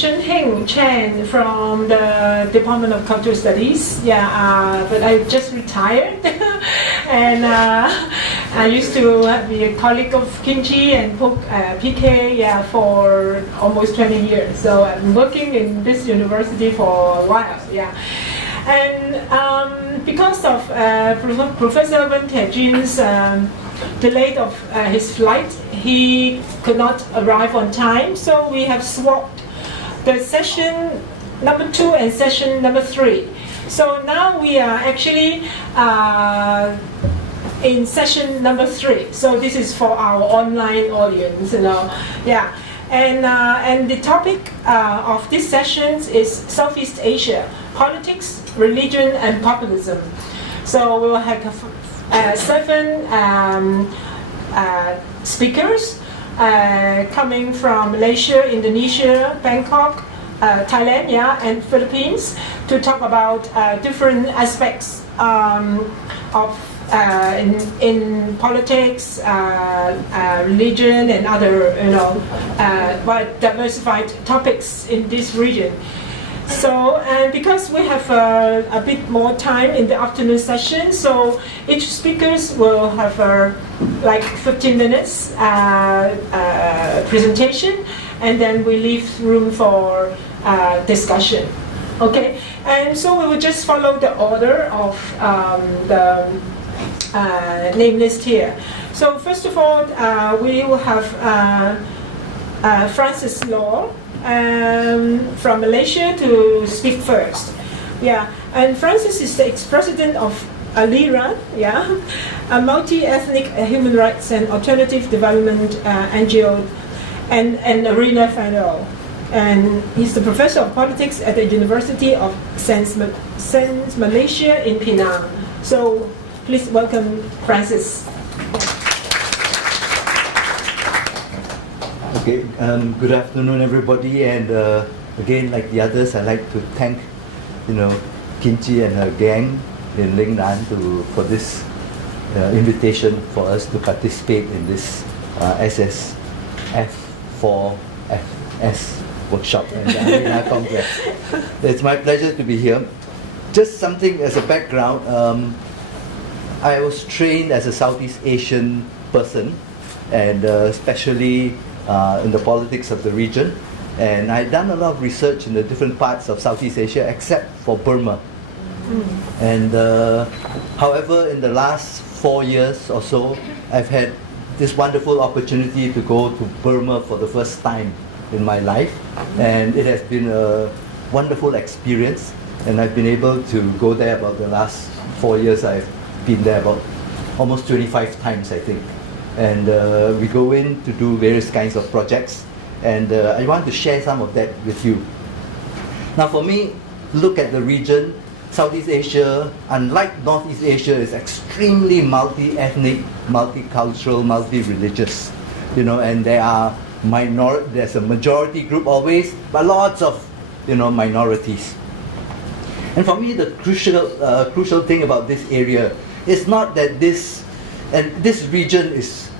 Hing Chen from the Department of Cultural Studies. Yeah, but I just retired, and I used to be a colleague of Kiu Chi and PK, yeah, for almost 20 years. So I'm working in this university for a while. Yeah, and because of Professor Wen Taejin's delay of his flight, he could not arrive on time, so we have swapped the session number 2 and session number 3. So now we are actually in session number 3. So this is for our online audience, you know. Yeah, and the topic of this session is Southeast Asia: politics, religion, and populism. So we will have 7 speakers coming from Malaysia, Indonesia, Bangkok, Thailand, yeah, and Philippines, to talk about different aspects of in politics, religion, and other, you know, diversified topics in this region. So, and because we have a bit more time in the afternoon session, so each speakers will have like 15 minutes presentation, and then we leave room for discussion. Okay, and so we will just follow the order of the name list here. So first of all, we will have Francis Law from Malaysia to speak first. Yeah, and Francis is the ex-president of ALIRA, yeah, a multi-ethnic human rights and alternative development NGO and arena fellow. And he's the professor of politics at the University of Sains Malaysia in Penang. So please welcome Francis. Okay, good afternoon, everybody, and again, like the others, I'd like to thank, you know, Kiu Chi and her gang in Lingnan for this invitation for us to participate in this SSFS4 workshop and the Arena Congress. It's my pleasure to be here. Just something as a background, I was trained as a Southeast Asian person, and especially in the politics of the region, and I've done a lot of research in the different parts of Southeast Asia except for Burma. And however, in the last 4 years or so, I've had this wonderful opportunity to go to Burma for the first time in my life, and it has been a wonderful experience, and I've been able to go there about the last 4 years. I've been there about almost 25 times, I think. And we go in to do various kinds of projects, and I want to share some of that with you. Now for me, look at the region. Southeast Asia, unlike Northeast Asia, is extremely multi-ethnic, multicultural, multi-religious, you know, and there's a majority group always, but lots of, you know, minorities. And for me, the crucial thing about this area is not that this region is,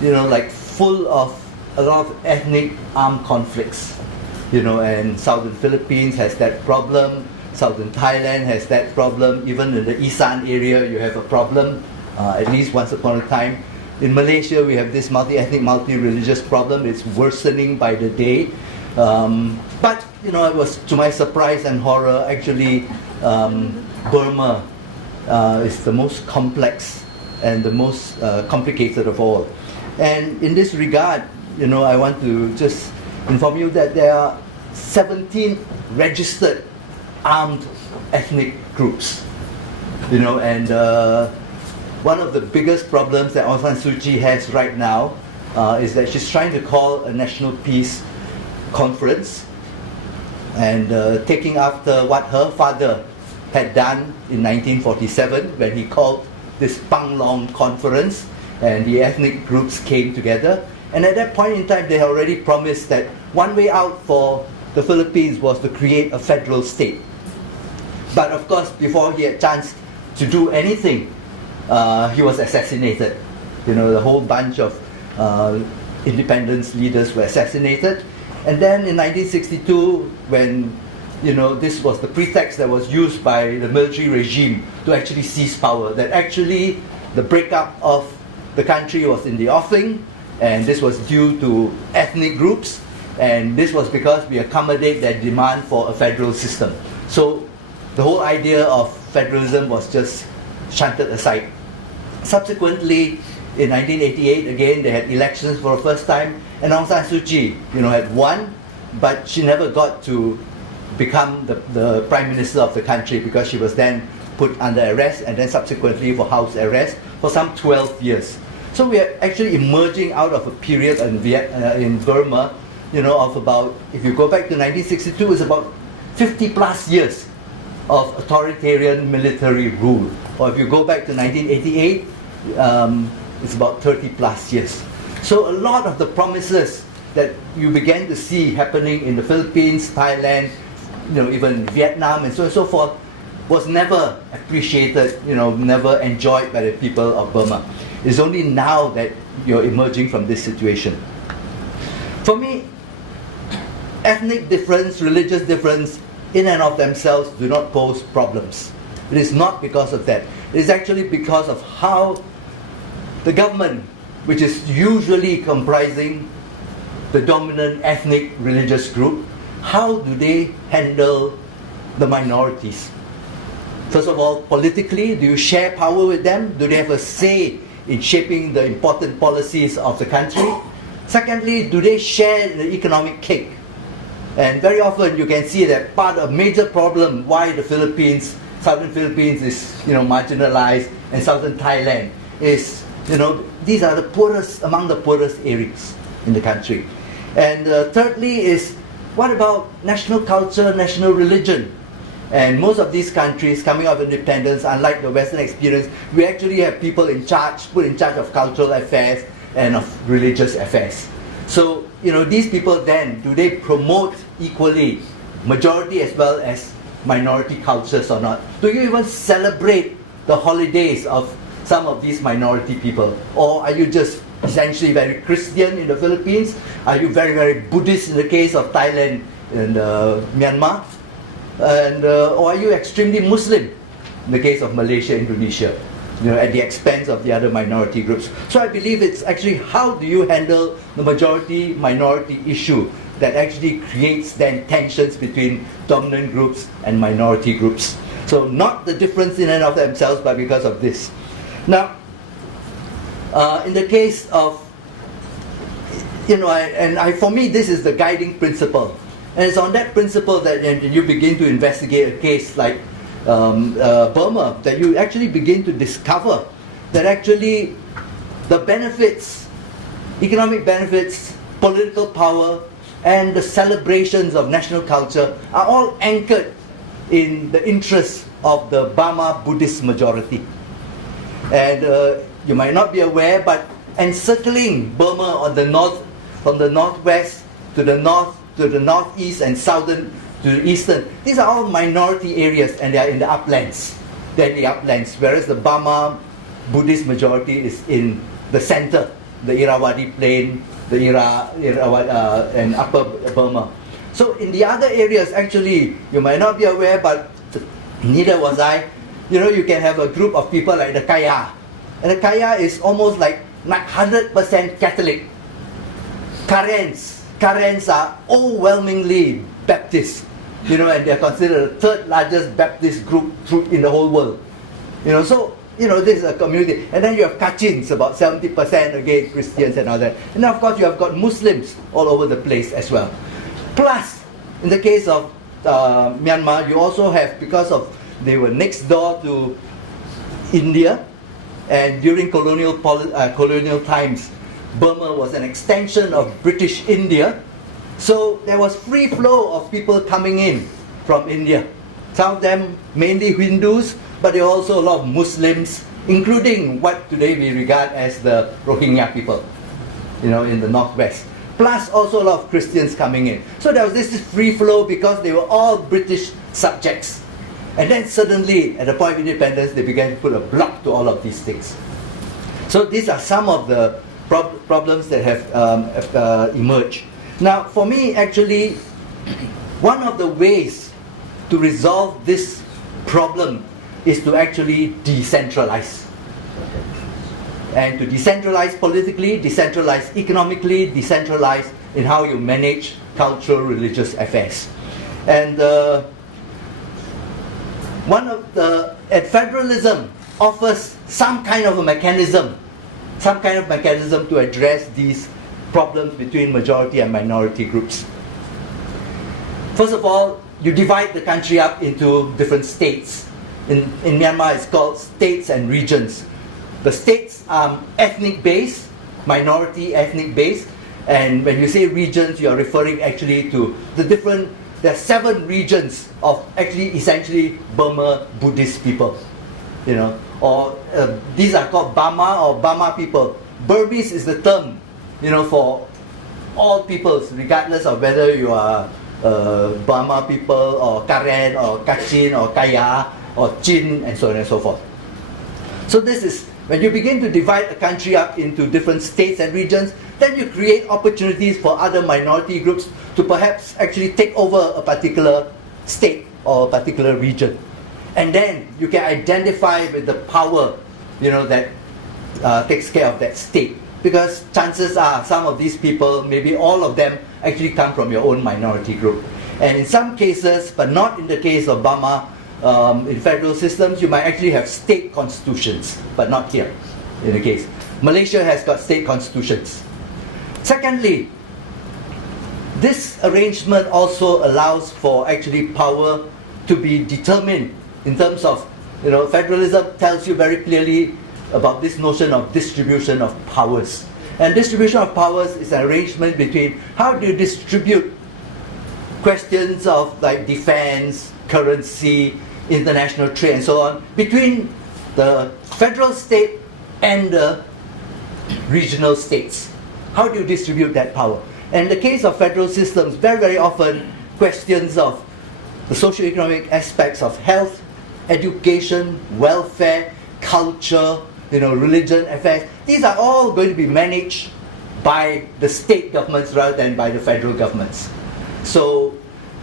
you know, like full of a lot of ethnic armed conflicts, you know, and Southern Philippines has that problem, Southern Thailand has that problem, even in the Isan area you have a problem, at least once upon a time. In Malaysia we have this multi-ethnic, multi-religious problem. It's worsening by the day. But, you know, it was, to my surprise and horror, actually Burma is the most complex and the most complicated of all. And in this regard, you know, I want to just inform you that there are 17 registered armed ethnic groups, you know, and one of the biggest problems that Aung San Suu Kyi has right now is that she's trying to call a national peace conference, and taking after what her father had done in 1947 when he called this Panglong conference, and the ethnic groups came together. And at that point in time, they already promised that one way out for the Philippines was to create a federal state. But of course, before he had a chance to do anything, he was assassinated. You know, the whole bunch of independence leaders were assassinated, And then in 1962, when this was the pretext that was used by the military regime to actually seize power, that actually the breakup of the country was in the offing, and this was due to ethnic groups, and this was because we accommodate their demand for a federal system. So the whole idea of federalism was just shunted aside. Subsequently, in 1988, again, they had elections for the first time, and Aung San Suu Kyi, had won, but she never got to become the prime minister of the country because she was then put under arrest and then subsequently for house arrest for some 12 years. So we are actually emerging out of a period in Burma, of about, if you go back to 1962, it's about 50 plus years of authoritarian military rule. Or if you go back to 1988, it's about 30 plus years. So a lot of the promises that you began to see happening in the Philippines, Thailand, even Vietnam and so on and so forth, was never appreciated, never enjoyed by the people of Burma. It's only now that you're emerging from this situation. For me, ethnic difference, religious difference, in and of themselves do not pose problems. It is not because of that. It is actually because of how the government, which is usually comprising the dominant ethnic religious group, how do they handle the minorities? First of all, politically, do you share power with them? Do they have a say in shaping the important policies of the country? Secondly, do they share the economic cake? And very often you can see that a major problem why the Philippines, southern Philippines is marginalized, and southern Thailand is, these are the poorest, among the poorest areas in the country. And thirdly is, what about national culture, national religion? And most of these countries coming out of independence, unlike the Western experience, we actually have people put in charge of cultural affairs and of religious affairs. So, these people then, do they promote equally majority as well as minority cultures or not? Do you even celebrate the holidays of some of these minority people? Or are you just essentially very Christian in the Philippines? Are you very, very Buddhist in the case of Thailand and Myanmar? And or are you extremely Muslim in the case of Malaysia, Indonesia, at the expense of the other minority groups? So I believe it's actually how do you handle the majority-minority issue that actually creates then tensions between dominant groups and minority groups. So not the difference in and of themselves, but because of this. Now, in the case of, for me, this is the guiding principle. And it's on that principle that you begin to investigate a case like Burma, that you actually begin to discover that actually the benefits, economic benefits, political power, and the celebrations of national culture are all anchored in the interests of the Burma Buddhist majority. And you might not be aware, but encircling Burma on the north, from the northwest to the north, to the northeast and southern to the eastern, these are all minority areas and they are in the uplands. They're in the uplands, whereas the Burma Buddhist majority is in the center, the Irrawaddy Plain, the and Upper Burma. So in the other areas, actually, you might not be aware, but neither was I. You can have a group of people like the Kaya. And the Kaya is almost like 100% Catholic. Karens are overwhelmingly Baptist, and they're considered the third largest Baptist group in the whole world. So this is a community. And then you have Kachins, about 70% again Christians and all that. And then of course you have got Muslims all over the place as well. Plus, in the case of Myanmar, you also have, because of they were next door to India, and during colonial times, Burma was an extension of British India. So there was free flow of people coming in from India. Some of them mainly Hindus, but there were also a lot of Muslims, including what today we regard as the Rohingya people, in the northwest. Plus also a lot of Christians coming in. So there was this free flow because they were all British subjects. And then suddenly, at the point of independence, they began to put a block to all of these things. So these are some of the problems that have emerged. Now, for me, actually, one of the ways to resolve this problem is to actually decentralize. And to decentralize politically, decentralize economically, decentralize in how you manage cultural, religious affairs. And federalism offers some kind of a mechanism to address these problems between majority and minority groups. First of all, you divide the country up into different states. In Myanmar, it's called states and regions. The states are ethnic-based, minority ethnic-based, and when you say regions, you are referring actually to there are 7 regions of actually essentially Burma Buddhist people, or these are called Bama or Bama people. Burmese is the term, for all peoples, regardless of whether you are Bama people or Karen or Kachin or Kaya or Chin and so on and so forth. So this is, when you begin to divide a country up into different states and regions, then you create opportunities for other minority groups to perhaps actually take over a particular state or a particular region. And then you can identify with the power, that takes care of that state. Because chances are some of these people, maybe all of them, actually come from your own minority group. And in some cases, but not in the case of Burma, in federal systems, you might actually have state constitutions, but not here in the case. Malaysia has got state constitutions. Secondly, this arrangement also allows for actually power to be determined in terms of, federalism tells you very clearly about this notion of distribution of powers. And distribution of powers is an arrangement between how do you distribute questions of like defense, currency, international trade and so on between the federal state and the regional states. How do you distribute that power? And in the case of federal systems, very, very often questions of the socio-economic aspects of health, education, welfare, culture, religion affairs, these are all going to be managed by the state governments rather than by the federal governments. So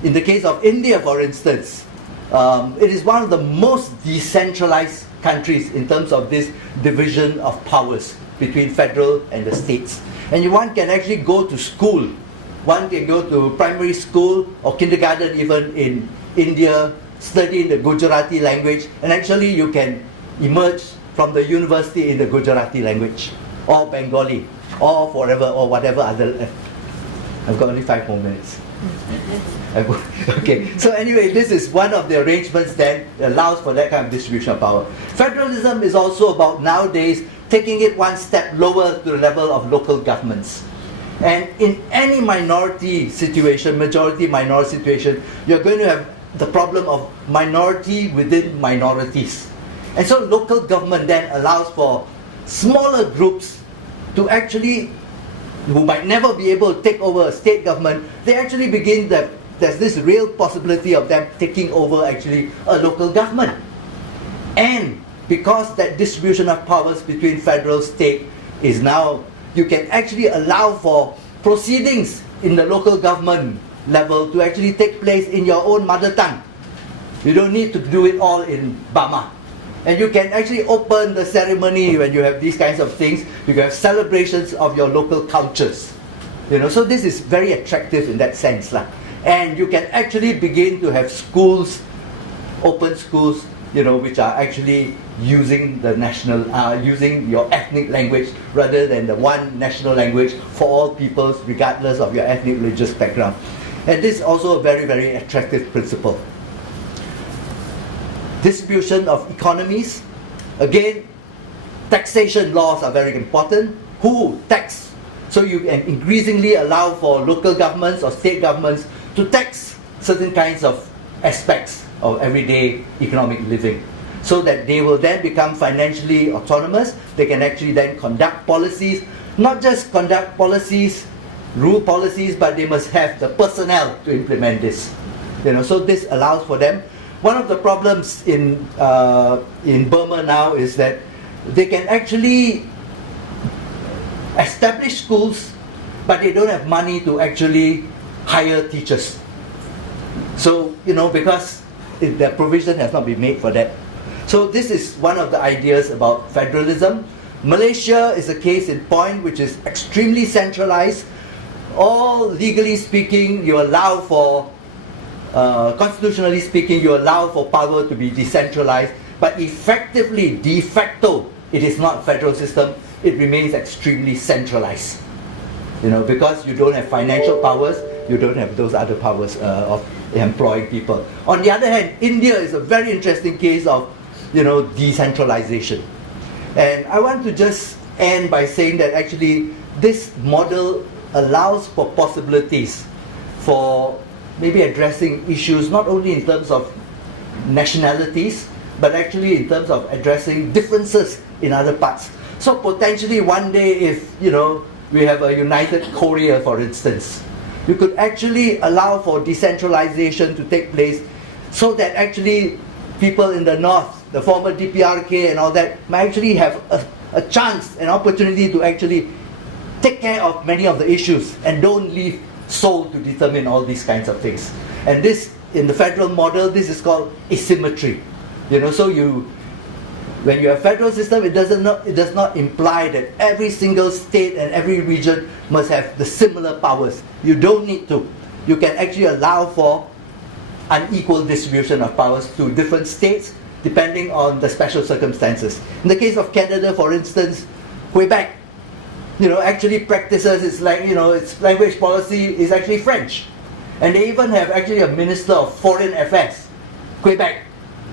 in the case of India, for instance, it is one of the most decentralized countries in terms of this division of powers between federal and the states. And one can actually go to school. One can go to primary school or kindergarten even in India, study the Gujarati language, and actually you can emerge from the university in the Gujarati language, or Bengali, or whatever other. I've got only 5 more minutes. Okay, so anyway, this is one of the arrangements that allows for that kind of distribution of power. Federalism is also about nowadays taking it one step lower to the level of local governments. And in any minority situation, majority-minority situation, you're going to have the problem of minority within minorities. And so local government then allows for smaller groups to actually, who might never be able to take over a state government, they actually begin that there's this real possibility of them taking over actually a local government. And because that distribution of powers between federal state is now, you can actually allow for proceedings in the local government level to actually take place in your own mother tongue. You don't need to do it all in Burma. And you can actually open the ceremony when you have these kinds of things. You can have celebrations of your local cultures. So this is very attractive in that sense. And you can actually begin to have schools, open schools, which are actually using the using your ethnic language rather than the one national language for all peoples, regardless of your ethnic religious background. And this is also a very, very attractive principle. Distribution of economies. Again, taxation laws are very important. Who tax? So you can increasingly allow for local governments or state governments to tax certain kinds of aspects of everyday economic living, so that they will then become financially autonomous. They can actually then conduct policies, not just conduct policies, rule policies, but they must have the personnel to implement this. So this allows for them. One of the problems in Burma now is that they can actually establish schools, but they don't have money to actually hire teachers. So, because the provision has not been made for that. So this is one of the ideas about federalism. Malaysia is a case in point which is extremely centralized. All legally speaking, you allow for, constitutionally speaking, you allow for power to be decentralized, but effectively, de facto, it is not a federal system. It remains extremely centralized. Because you don't have financial powers, you don't have those other powers of employing people. On the other hand, India is a very interesting case of, decentralization. And I want to just end by saying that actually this model allows for possibilities for maybe addressing issues not only in terms of nationalities, but actually in terms of addressing differences in other parts. So potentially one day if, we have a united Korea, for instance, you could actually allow for decentralization to take place so that actually people in the north, the former DPRK and all that, might actually have a chance, an opportunity to actually take care of many of the issues and don't leave Seoul to determine all these kinds of things. And this, in the federal model, this is called asymmetry. So when you have federal system, it does not imply that every single state and every region must have the similar powers. You don't need to. You can actually allow for unequal distribution of powers to different states depending on the special circumstances. In the case of Canada, for instance, Quebec, actually practices its language policy is actually French. And they even have actually a Minister of Foreign Affairs, Quebec,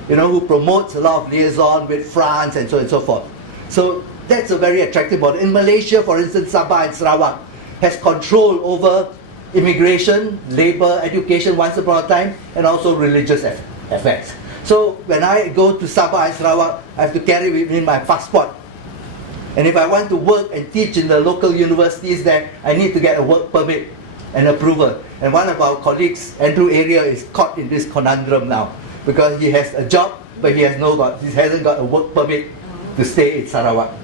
who promotes a lot of liaison with France and so on and so forth. So that's a very attractive model. In Malaysia, for instance, Sabah and Sarawak has control over immigration, labor, education once upon a time, and also religious affairs. So when I go to Sabah and Sarawak, I have to carry with me my passport. And if I want to work and teach in the local universities there, I need to get a work permit and approval. And one of our colleagues, Andrew Area, is caught in this conundrum now, because he has a job, but he hasn't got a work permit to stay in Sarawak.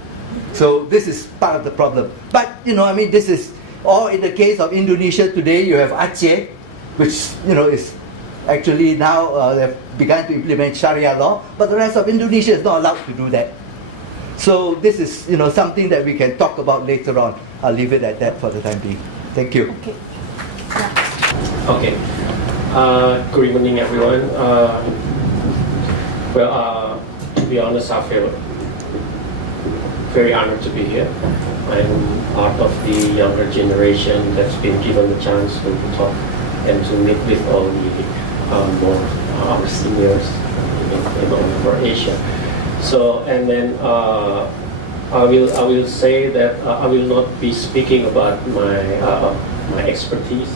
So this is part of the problem. But this is, or in the case of Indonesia today, you have Aceh, which is actually now they've begun to implement Sharia law, but the rest of Indonesia is not allowed to do that. So this is something that we can talk about later on. I'll leave it at that for the time being. Thank you. Okay. Okay. Good evening, everyone. To be honest, I feel very honored to be here. I'm part of the younger generation that's been given the chance to talk and to meet with all the our seniors in all over Asia. So, and then I will say that I will not be speaking about my expertise,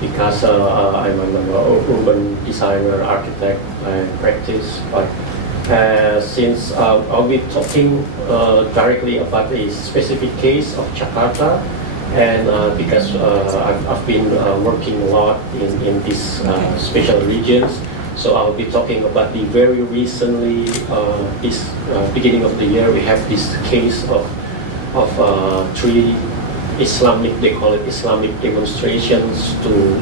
because I'm an urban designer, architect, and practice. But since I'll be talking directly about a specific case of Jakarta, and because I've been working a lot in these special regions, so I'll be talking about the very recently, this beginning of the year, we have this case of three Islamic, they call it Islamic demonstrations to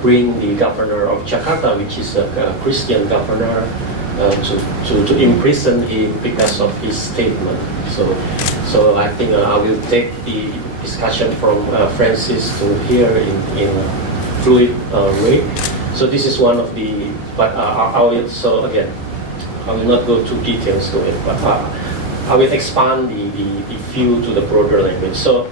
bring the governor of Jakarta, which is a Christian governor, to imprison him because of his statement. So I think I will take the discussion from Francis to here in a fluid way. So this is one of the, but I will, so again, I will not go too details to it, but I will expand the view to the broader language. So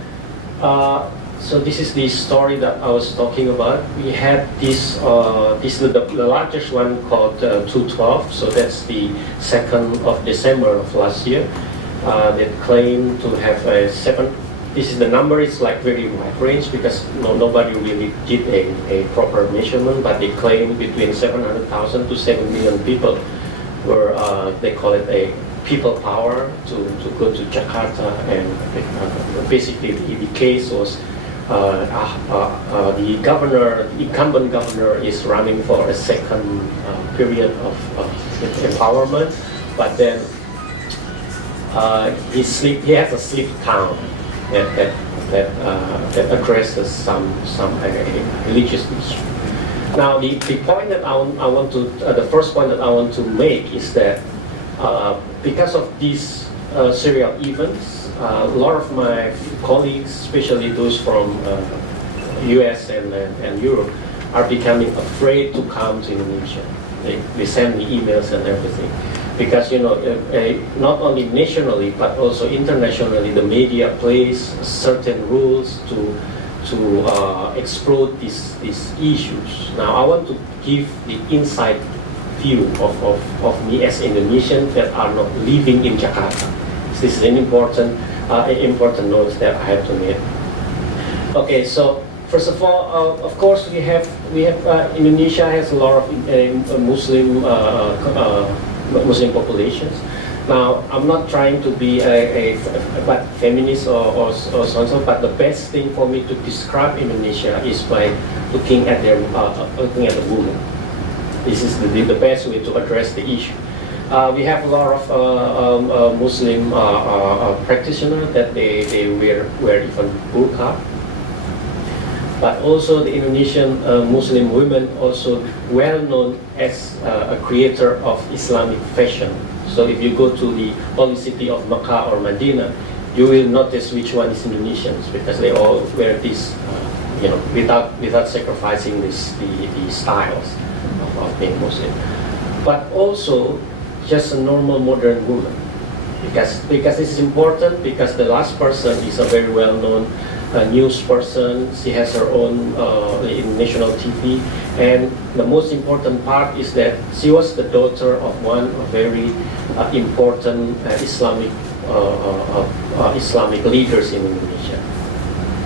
this is the story that I was talking about. We had this the largest one called 212. So that's the 2nd of December of last year. That claimed to have a 7. This is the number. It's like very wide range because nobody really did a proper measurement. But they claim between 700,000 to 7 million people were they call it a people power to go to Jakarta, and basically the case was the governor, the incumbent governor, is running for a second period of empowerment, but then he has a slip town at that addresses some religious issue. Now, the point that I want to, the first point that I want to make is that because of these serial events, a lot of my colleagues, especially those from US and Europe, are becoming afraid to come to Indonesia. They send me emails and everything. Because, you know, not only nationally, but also internationally, the media plays certain rules to explore these issues. Now, I want to give the inside view of me as Indonesians that are not living in Jakarta. This is an important note that I have to make. Okay, so first of all, of course, we have Indonesia has a lot of Muslim populations. Now, I'm not trying to be a feminist or so, but the best thing for me to describe Indonesia is by looking at the women. This is the best way to address the issue. We have a lot of Muslim practitioners that they wear even burqa. But also the Indonesian Muslim women also well known as a creator of Islamic fashion. So if you go to the holy city of Mecca or Medina, you will notice which one is Indonesians because they all wear this, you know, without sacrificing the styles of being Muslim. But also just a normal modern woman, because this is important because the last person is a very well known news person. She has her own in national TV, and the most important part is that she was the daughter of one very important Islamic leaders in Indonesia,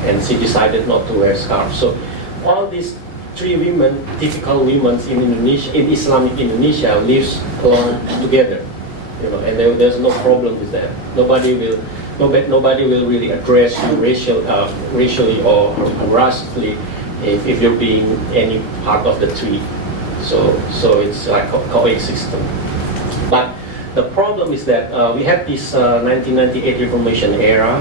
and she decided not to wear scarf. So all these three women, typical women in Indonesia, in Islamic Indonesia, lives along together, you know, and there's no problem with that. Nobody will really address you racially or racially if you're being any part of the three. So it's like coexistent. But the problem is that we had this 1998 Reformation era,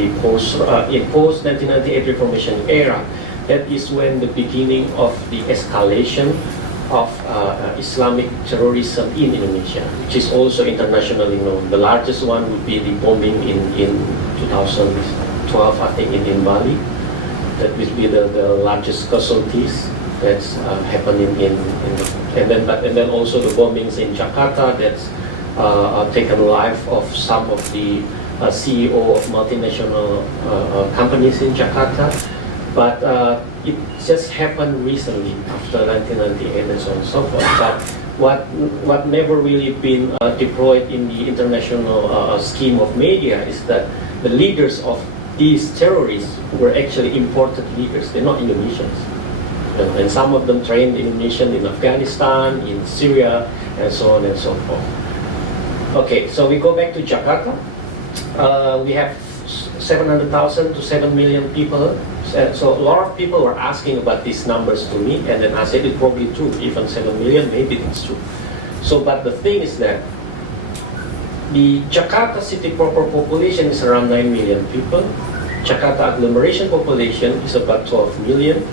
in post 1998 Reformation era. That is when the beginning of the escalation of Islamic terrorism in Indonesia, which is also internationally known. The largest one would be the bombing in 2012, I think, in Bali. That would be the largest casualties that's happening and then also the bombings in Jakarta that's taken life of some of the CEO of multinational companies in Jakarta. But it just happened recently after 1998 and so on and so forth. But what never really been deployed in the international scheme of media is that the leaders of these terrorists were actually imported leaders. They're not Indonesians. And some of them trained Indonesian in Afghanistan, in Syria, and so on and so forth. Okay, so we go back to Jakarta. We have 700,000 to 7 million people. So a lot of people were asking about these numbers to me, and then I said it's probably true. Even 7 million, maybe it's true. So, but the thing is that the Jakarta city proper population is around 9 million people. Jakarta agglomeration population is about 12 million.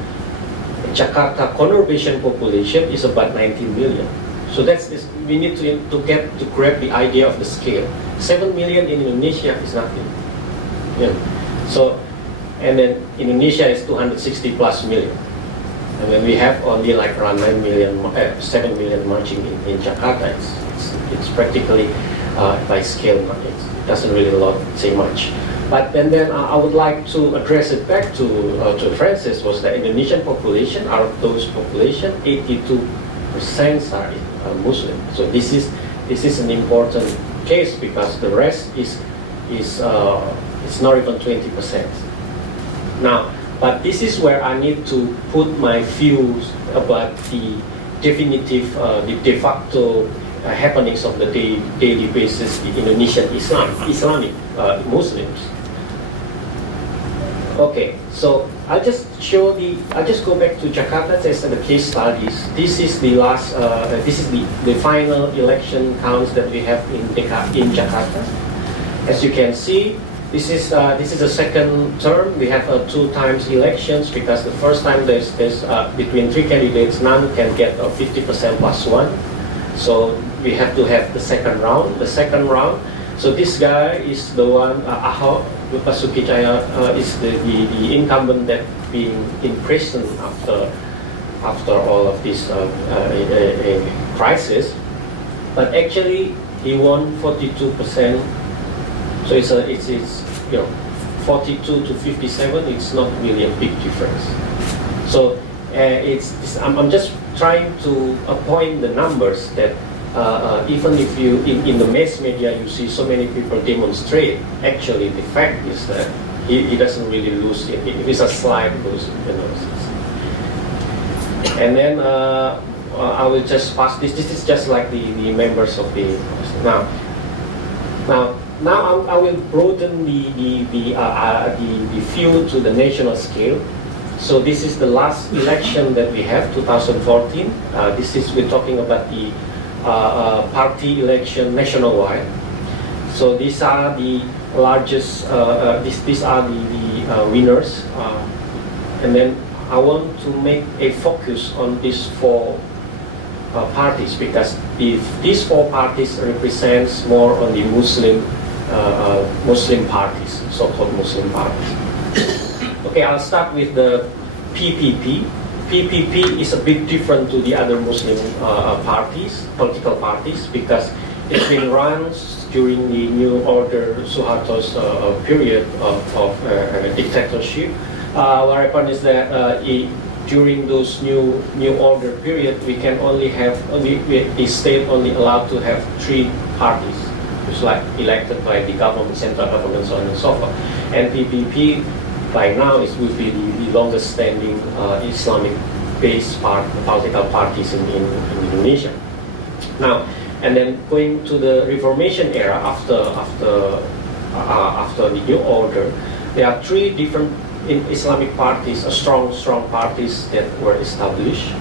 Jakarta conurbation population is about 19 million. So that's this. We need to grab the idea of the scale. 7 million in Indonesia is nothing. Yeah. So, and then Indonesia is 260 plus million. And then we have only like around 9 million, 7 million marching in Jakarta. It's practically by scale, it doesn't really say much. But then I would like to address it back to Francis, was the Indonesian population, out of those population, 82% are Muslim. So this is an important case because the rest is not even 20%. Now, but this is where I need to put my views about the definitive, the de facto happenings of the daily basis, the Indonesian Islamic Muslims. Okay, so I'll just go back to Jakarta as the case studies. This is the last, this is the final election counts that we have in Jakarta. As you can see, this is the second term. We have 2 times elections because the first time there's between 3 candidates, none can get 50% plus 1. So we have to have the second round. So this guy is the one, Ahok Basuki Cahaya is the incumbent that being in prison after all of this crisis. But actually he won 42%. So it's 42 to 57. It's not really a big difference. So I'm just trying to point the numbers that even if you in the mass media you see so many people demonstrate, actually the fact is that he doesn't really lose. It's a slight lose. And then I will just pass this. This is just like the members of the Now I will broaden the view to the national scale. So this is the last election that we have, 2014. We're talking about the party election nationwide. So these are the largest. These are the winners. And then I want to make a focus on these 4 parties because if these 4 parties represents more on the Muslim parties, so-called Muslim parties. Okay, I'll start with the PPP. PPP is a bit different to the other Muslim political parties, because it's been run during the New Order Suharto's period of dictatorship. What happened is that during those new order period, we can only have the state only allowed to have 3 parties. It's like elected by the government, central government, so on and so forth. And PPP by now will be the longest standing Islamic-based political parties in Indonesia. Now, and then going to the Reformation era after the new order, there are 3 different Islamic parties, strong parties that were established,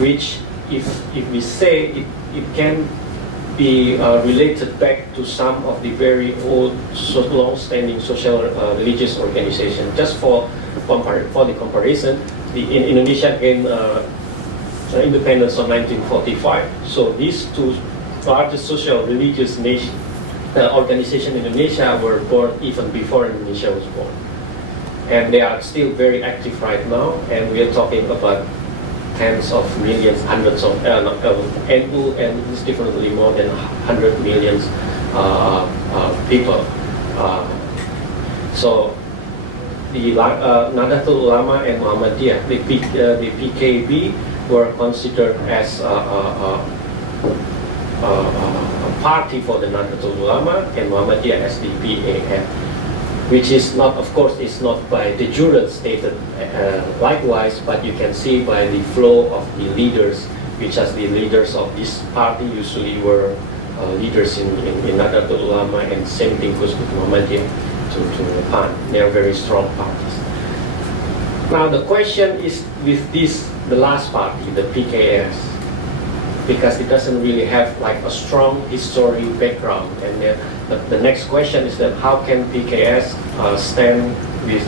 which if we say it can be related back to some of the very old, long-standing social religious organizations. Just for the comparison, in Indonesia gained independence in 1945. So these 2 largest social religious organizations in Indonesia were born even before Indonesia was born. And they are still very active right now, and we are talking about tens of millions, hundreds of NU, and it's definitely more than 100 million people. So the Nahdlatul Ulama and Muhammadiyah, the PKB, were considered as a party for the Nahdlatul Ulama, and Muhammadiyah as the PAN, which is not, of course, is not by de jure stated likewise, but you can see by the flow of the leaders, which as the leaders of this party usually were leaders in Nahdlatul Ulama, and same thing goes with Muhammadiyah to PAN. They are very strong parties. Now the question is with the last party, the PKS, because it doesn't really have like a strong history background. And then the next question is that how can PKS stand with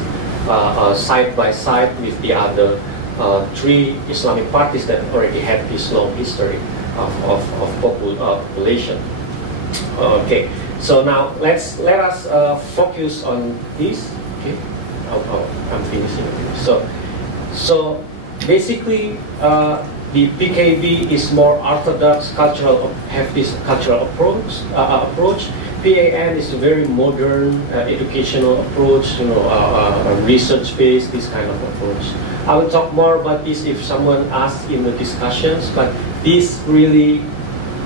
side by side with the other 3 Islamic parties that already had this long history of population. Okay, so now let us focus on this. Okay, I'm finishing. So basically, the PKB is more orthodox, have this cultural approach. PAN is a very modern educational approach, research-based, this kind of approach. I will talk more about this if someone asks in the discussions, but this really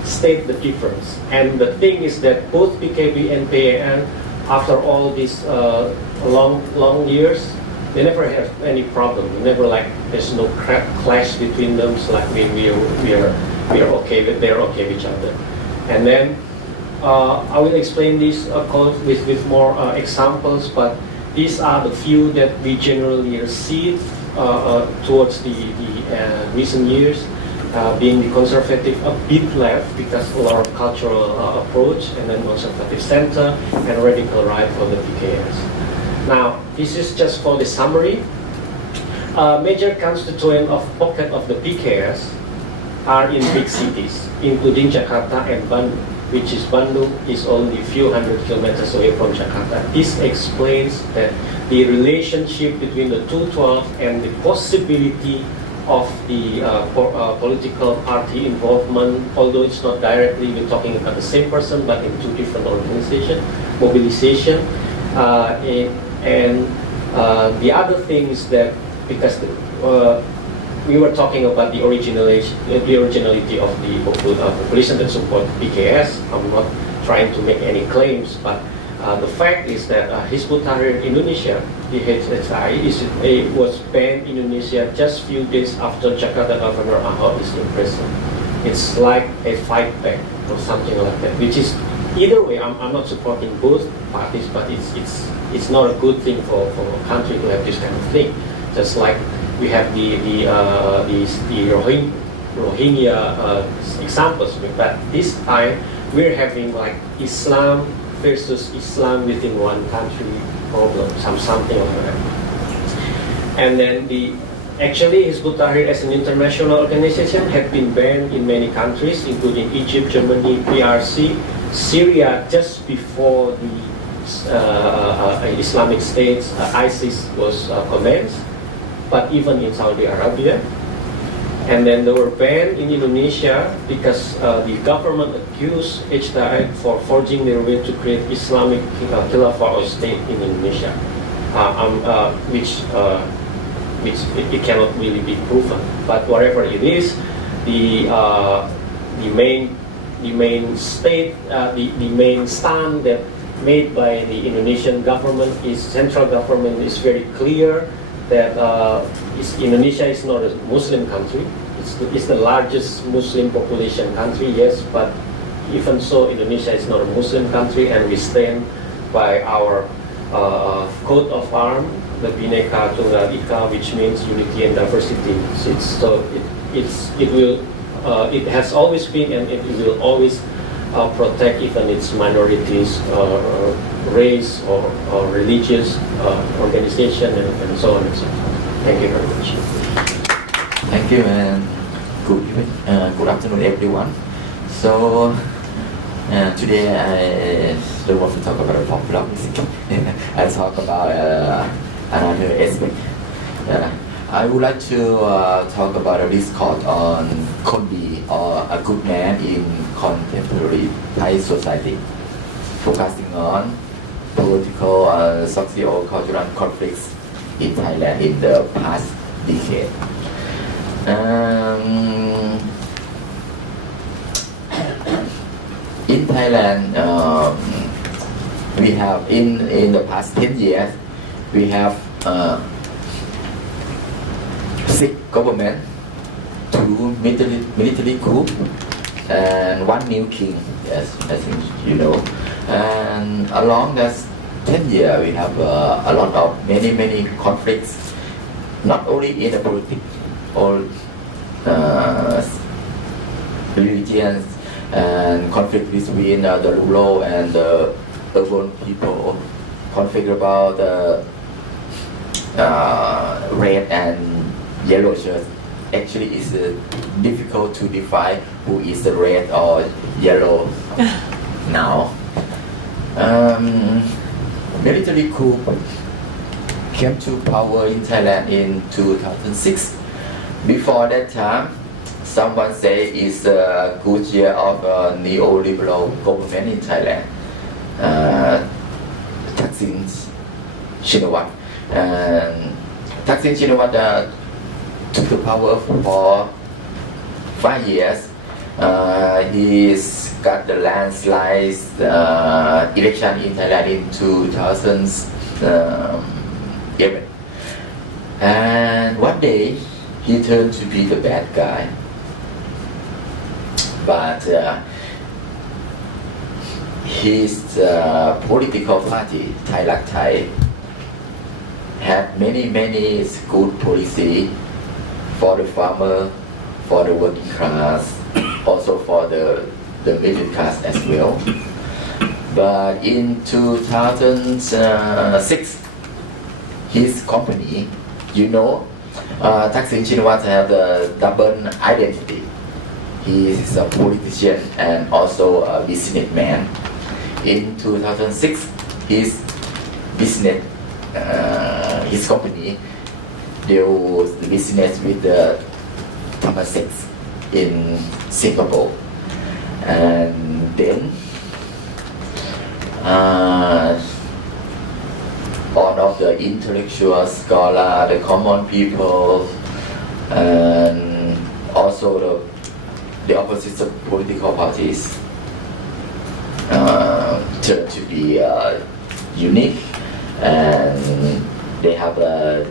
state the difference. And the thing is that both PKB and PAN, after all these long years, they never have any problem. Never there's no clash between them. It's like we are okay with, they're okay with each other. And then I will explain this with more examples, but these are the few that we generally see towards the recent years. being the conservative a bit left because a lot of cultural approach, and then conservative center and radical right for the PKS. Now, this is just for the summary. Major constituent of pocket of the PKS are in big cities, including Jakarta and Bandung, which is Bandung is only a few hundred kilometers away from Jakarta. This explains that the relationship between the 212 and the possibility of the political party involvement, although it's not directly we're talking about the same person, but in two different organizations, mobilization, and the other thing is that because we were talking about the originality of the population that support PKS. I'm not trying to make any claims, but the fact is that Hizbut Tahrir Indonesia, the HSI, was banned in Indonesia just few days after Jakarta Governor Ahok is in prison. It's like a fight back or something like that, which is either way. I'm not supporting both parties, but it's not a good thing for a country to have this kind of thing. Just like we have the Rohingya examples, but this time we're having like Islam versus Islam within one country problem, something like that. And then actually Hizbut Tahrir as an international organization had been banned in many countries, including Egypt, Germany, PRC, Syria, just before the Islamic State, ISIS was commenced, but even in Saudi Arabia. And then they were banned in Indonesia because the government accused HTI for forging their way to create Islamic Khilafah or state in Indonesia, which it cannot really be proven. But whatever it is, the main stand that made by the Indonesian government central government is very clear that Indonesia is not a Muslim country. It's the largest Muslim population country, yes, but even so, Indonesia is not a Muslim country, and we stand by our coat of arms, the Bhinneka Tunggal Ika, which means unity and diversity. It has always been, and it will always protect even its minorities, race or religious organization, and so on and so forth. Thank you very much. Thank you, and good afternoon, everyone. So today I don't want to talk about populism. I talk about another aspect. I would like to talk about a discourse on Konbi, or a good man in contemporary Thai society, focusing on political and socio-cultural conflicts in Thailand in the past decade. In Thailand, we have in the past 10 years, we have 6 government, 2 military coup, and 1 new king. Yes, I think you know. And along that 10 years, we have a lot of many conflicts, not only in the politics or religions, and conflict between the rural and the urban people, conflict about the red and yellow shirts. Actually, it's difficult to define who is the red or yellow now. Military coup came to power in Thailand in 2006. Before that time, someone say it's a good year of neoliberal government in Thailand. Thaksin Shinawatra. Thaksin Shinawatra took the power for 5 years. He's got the landslide election in Thailand in 2011. And one day, he turned to be the bad guy. But his political party, Thai Lak Thai, had many good policy for the farmer, for the working class, also for the middle class as well. But in 2006, his company, Thaksin Shinawatra have the double identity. He is a politician and also a businessman. In 2006, his business, his company, deals the business with the Temasek in Singapore, and then all of the intellectual scholar, the common people, and also the opposition political parties turn to be unique, and they have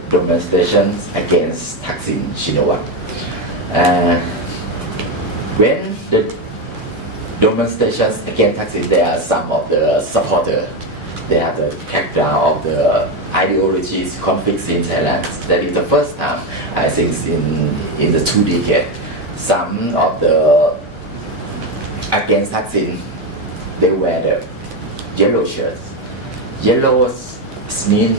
demonstrations against Thaksin Shinawatra. When the demonstrations against Thaksin, there are some of the supporters. They have the background of the ideologies, conflicts in Thailand. That is the first time, I think, in the 2 decades. Some of the against Thaksin, they wear the yellow shirts. Yellows mean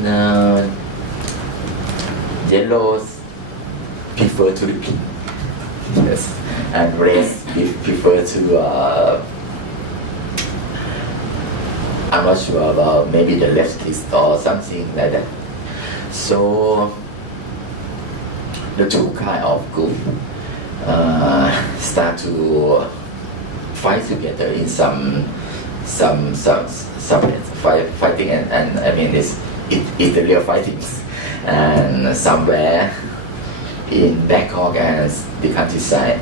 yellows prefer to the pink. Yes, and red prefer to I'm not sure about maybe the leftist or something like that. So the two kind of group start to fight together in some fighting, and I mean it's the real fightings, and somewhere in Bangkok and the countryside.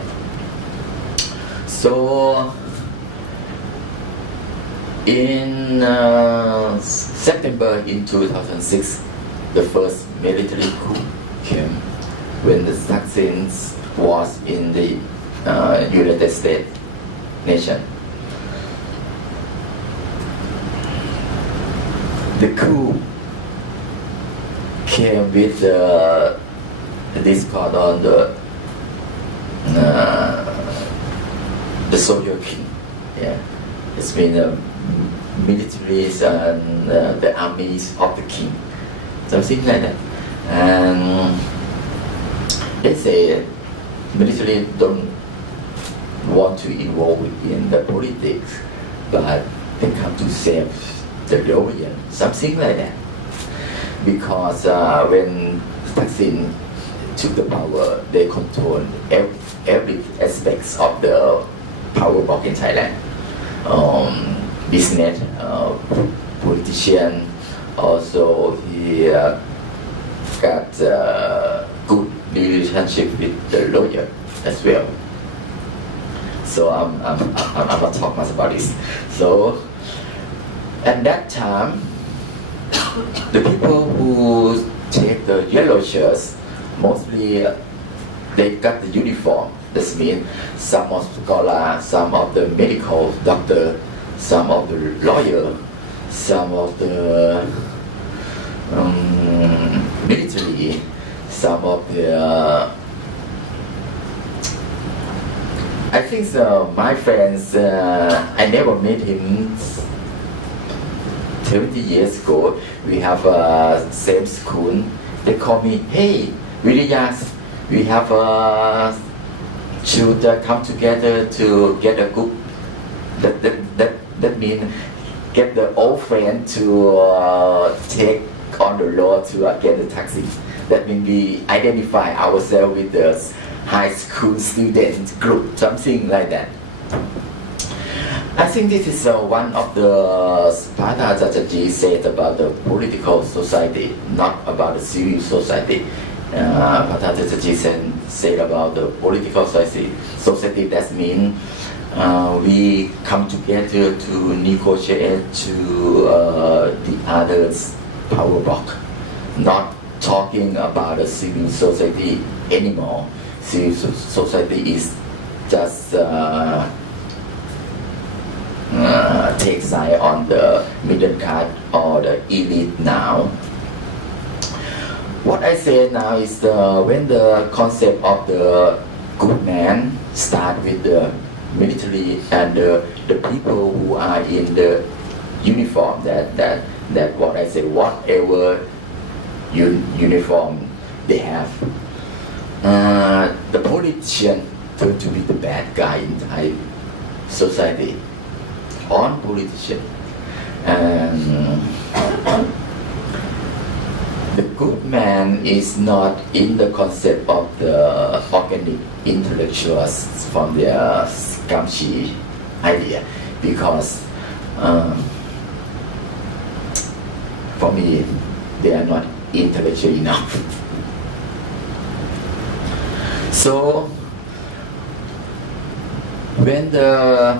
So in September in 2006, the first military coup came when the Thaksin was in the United States nation. The coup came with this called on the soldier king. Yeah, it's been militaries and the armies of the king, something like that. And they say military don't want to involve in the politics, but they come to save the glory, something like that. Because when Thaksin took the power, they controlled every aspects of the power block in Thailand. Business, politician, also he got good relationship with the lawyer as well. So I'm not talking much about this. So at that time, the people who take the yellow shirts, mostly they got the uniform. This means some of the scholar, some of the medical doctor, some of the lawyer, some of the military, some of the I think so. My friends, I never met him 70 years ago. We have same school. They call me, hey, Viriya, we have should come together to get a group. That means get the old friend to take on the law to get the taxi. That means we identify ourselves with the high school student group, something like that. I think this is one of the Sparta Chachaji said about the political society, not about the civil society. Sparta Chachaji said about the political society that means we come together to negotiate to the others' power block, not talking about the civil society anymore. Civil society is just take side on the middle class or the elite now. What I say now is when the concept of the good man start with the military and the people who are in the uniform, that what I say, whatever uniform they have. The politician turned to be the bad guy in Thai society. On politician. And the good man is not in the concept of the organic intellectuals from their Gamchi idea, because for me they are not intellectual enough. So when the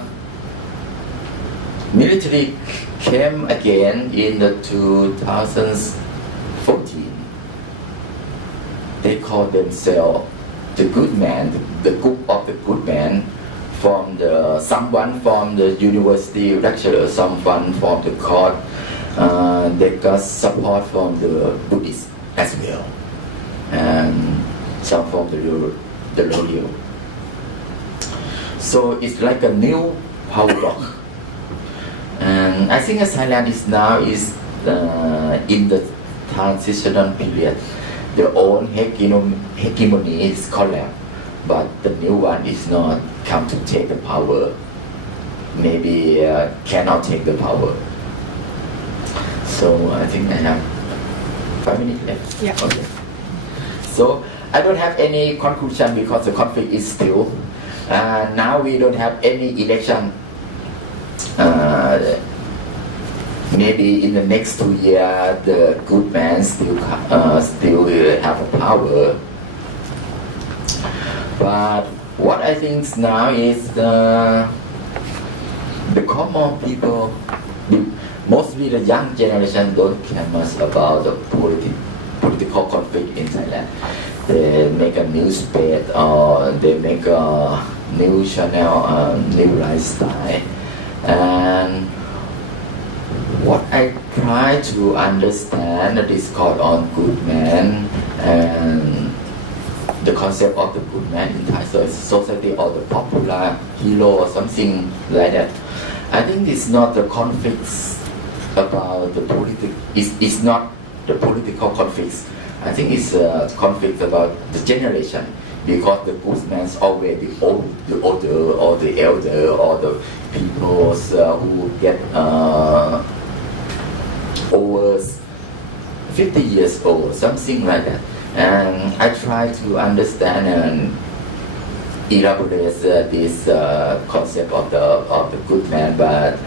military came again in the 2014, they called themselves the good man, the group of the good man, from someone from the university lecturer, someone from the court. They got support from the Buddhists as well, and some from the Loyal. So it's like a new power block. And I think Thailand is now in the transitional period. The old hegemony is collapsed, but the new one is not come to take the power. Maybe cannot take the power. So I think I have 5 minutes left. Yeah. Okay. So I don't have any conclusion because the conflict is still. Now we don't have any election. Maybe in the next 2 years, the good man still have a power. But what I think now is the common people, mostly the young generation, don't care much about the political conflict in Thailand. They make a news page or they make a news channel, new lifestyle. And what I try to understand the discourse on good man and the concept of the good man in Thai society, or the popular hero or something like that. I think it's not the conflicts about the politics. It's not the political conflicts. I think it's a conflict about the generation, because the good man's always the older or the elder or the people who get over 50 years old, something like that. And I try to understand and elaborate this concept of the good man, but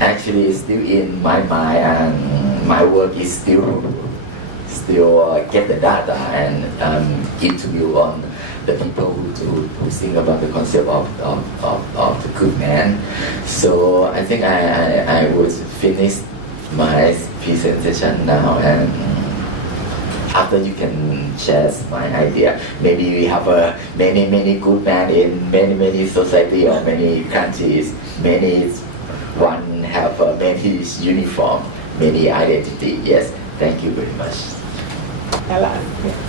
actually it's still in my mind, and my work is still get the data and interview on the people who think about the concept of the good man. So I think I would finish my presentation now, and after you can share my idea. Maybe we have many good men in many society or many countries. One have many uniform, many identity. Yes, thank you very much.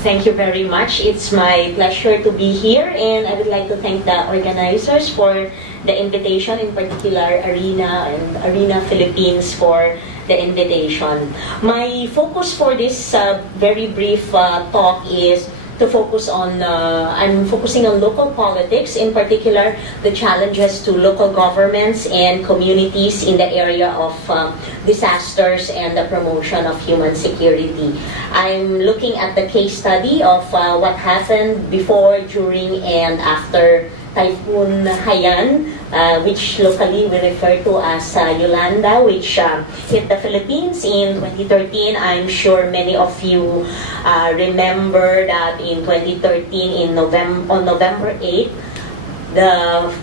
Thank you very much. It's my pleasure to be here, and I would like to thank the organizers for the invitation, in particular Arena Philippines for the invitation. My focus for this very brief talk is to focus on, I'm focusing on local politics, in particular the challenges to local governments and communities in the area of disasters and the promotion of human security. I'm looking at the case study of what happened before, during, and after Typhoon Haiyan, which locally we refer to as Yolanda, which hit the Philippines in 2013. I'm sure many of you remember that in 2013, on November 8th, the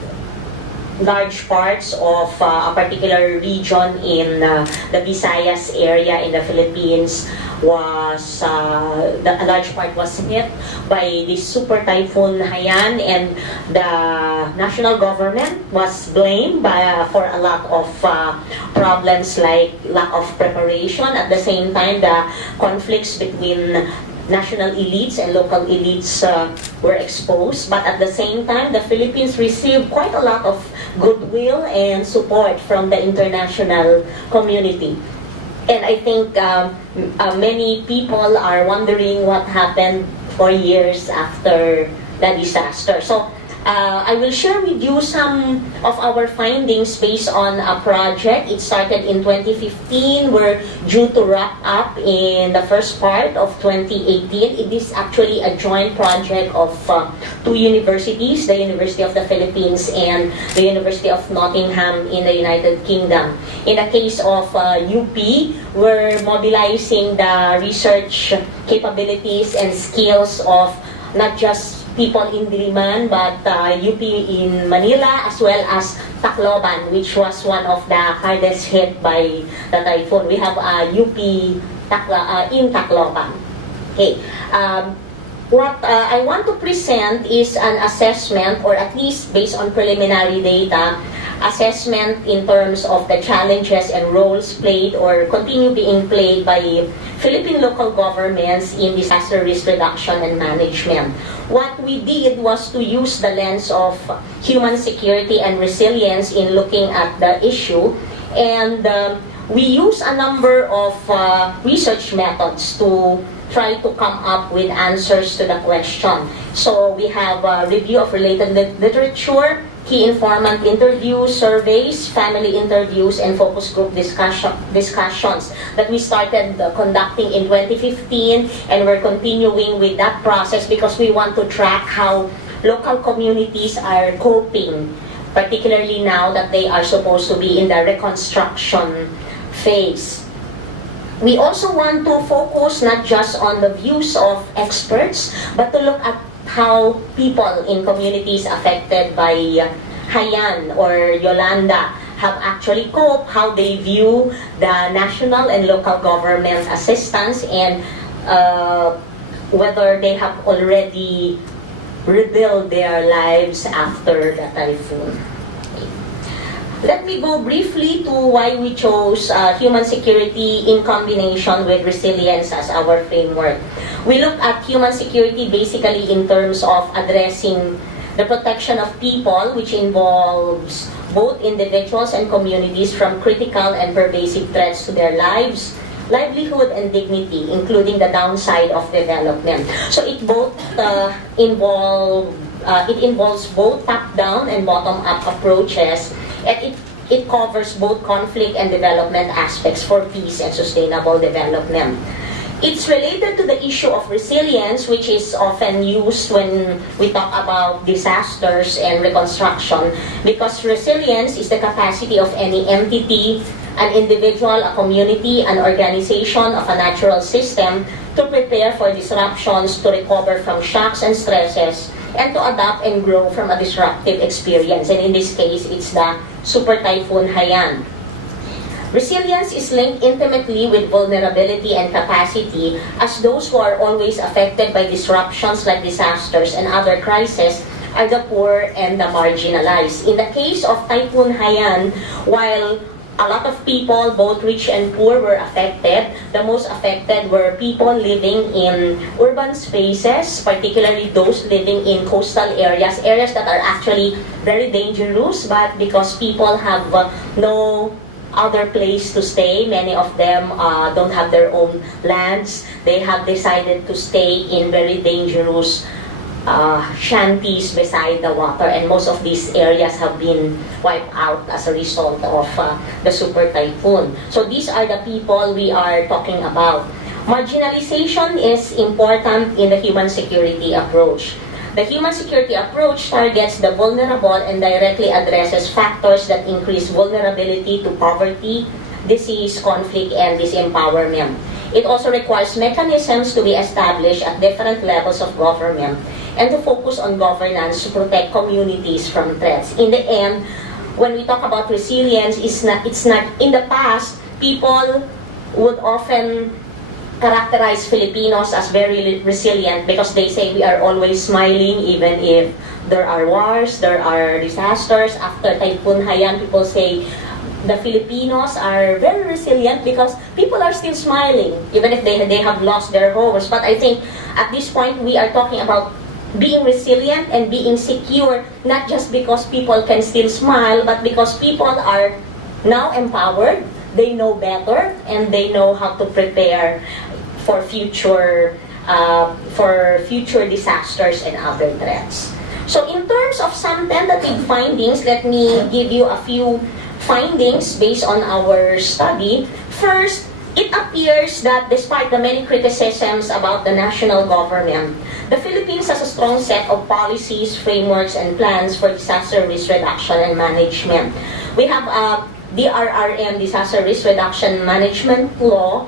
large parts of a particular region in the Visayas area in the Philippines was a large part was hit by this super typhoon Haiyan, and the national government was blamed for a lot of problems like lack of preparation. At the same time, the conflicts between national elites and local elites were exposed. But at the same time, the Philippines received quite a lot of goodwill and support from the international community. And I think many people are wondering what happened 4 years after the disaster. So I will share with you some of our findings based on a project. It started in 2015. We're due to wrap up in the first part of 2018. It is actually a joint project of 2 universities, the University of the Philippines and the University of Nottingham in the United Kingdom. In the case of UP, we're mobilizing the research capabilities and skills of not just people in Lingnan, but UP in Manila, as well as Tacloban, which was one of the hardest hit by the typhoon. We have UP in Tacloban. Okay. What I want to present is an assessment, or at least based on preliminary data, assessment in terms of the challenges and roles played or continue being played by Philippine local governments in disaster risk reduction and management. What we did was to use the lens of human security and resilience in looking at the issue, and we use a number of research methods to try to come up with answers to the question. So we have a review of related literature, key informant interviews, surveys, family interviews, and focus group discussions that we started conducting in 2015, and we're continuing with that process because we want to track how local communities are coping, particularly now that they are supposed to be in the reconstruction phase. We also want to focus not just on the views of experts, but to look at how people in communities affected by Haiyan or Yolanda have actually coped, how they view the national and local government assistance, and whether they have already rebuilt their lives after the typhoon. Let me go briefly to why we chose human security in combination with resilience as our framework. We look at human security basically in terms of addressing the protection of people, which involves both individuals and communities from critical and pervasive threats to their lives, livelihood, and dignity, including the downside of development. So it involves both top-down and bottom-up approaches, and it covers both conflict and development aspects for peace and sustainable development. It's related to the issue of resilience, which is often used when we talk about disasters and reconstruction, because resilience is the capacity of any entity, an individual, a community, an organization of a natural system to prepare for disruptions, to recover from shocks and stresses, and to adapt and grow from a disruptive experience. And in this case, it's the Super Typhoon Haiyan. Resilience is linked intimately with vulnerability and capacity, as those who are always affected by disruptions like disasters and other crises are the poor and the marginalized. In the case of Typhoon Haiyan, while a lot of people, both rich and poor, were affected, the most affected were people living in urban spaces, particularly those living in coastal areas that are actually very dangerous, but because people have no other place to stay, many of them don't have their own lands, they have decided to stay in very dangerous shanties beside the water, and most of these areas have been wiped out as a result of the super typhoon. So these are the people we are talking about. Marginalization is important in the human security approach. The human security approach targets the vulnerable and directly addresses factors that increase vulnerability to poverty, disease, conflict, and disempowerment. It also requires mechanisms to be established at different levels of government and to focus on governance to protect communities from threats. In the end, when we talk about resilience, it's not in the past, people would often characterize Filipinos as very resilient because they say we are always smiling even if there are wars, there are disasters. After Typhoon Haiyan, people say the Filipinos are very resilient because people are still smiling, even if they have lost their homes. But I think at this point, we are talking about being resilient and being secure, not just because people can still smile, but because people are now empowered, they know better, and they know how to prepare for future disasters and other threats. So in terms of some tentative findings, let me give you a few findings based on our study. First, it appears that despite the many criticisms about the national government, the Philippines has a strong set of policies, frameworks, and plans for disaster risk reduction and management. We have a DRRM, Disaster Risk Reduction Management Law,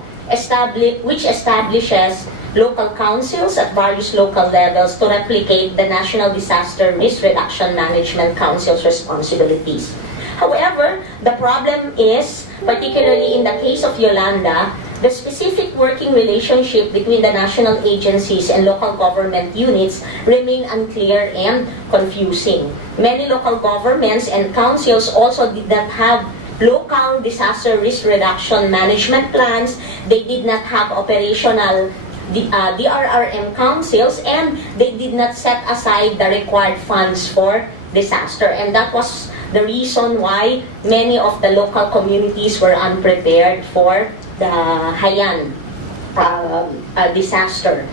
which establishes local councils at various local levels to replicate the National Disaster Risk Reduction Management Council's responsibilities. However, the problem is, particularly in the case of Yolanda, the specific working relationship between the national agencies and local government units remain unclear and confusing. Many local governments and councils also did not have local disaster risk reduction management plans. They did not have operational DRRM councils, and they did not set aside the required funds for disaster. And that was the reason why many of the local communities were unprepared for the Haiyan disaster.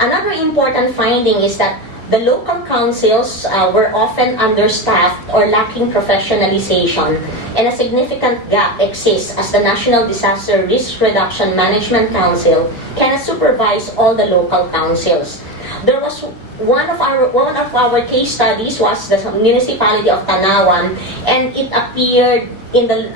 Another important finding is that the local councils were often understaffed or lacking professionalization, and a significant gap exists as the National Disaster Risk Reduction Management Council cannot supervise all the local councils. There was one of our case studies was the municipality of Tanawan, and it appeared in the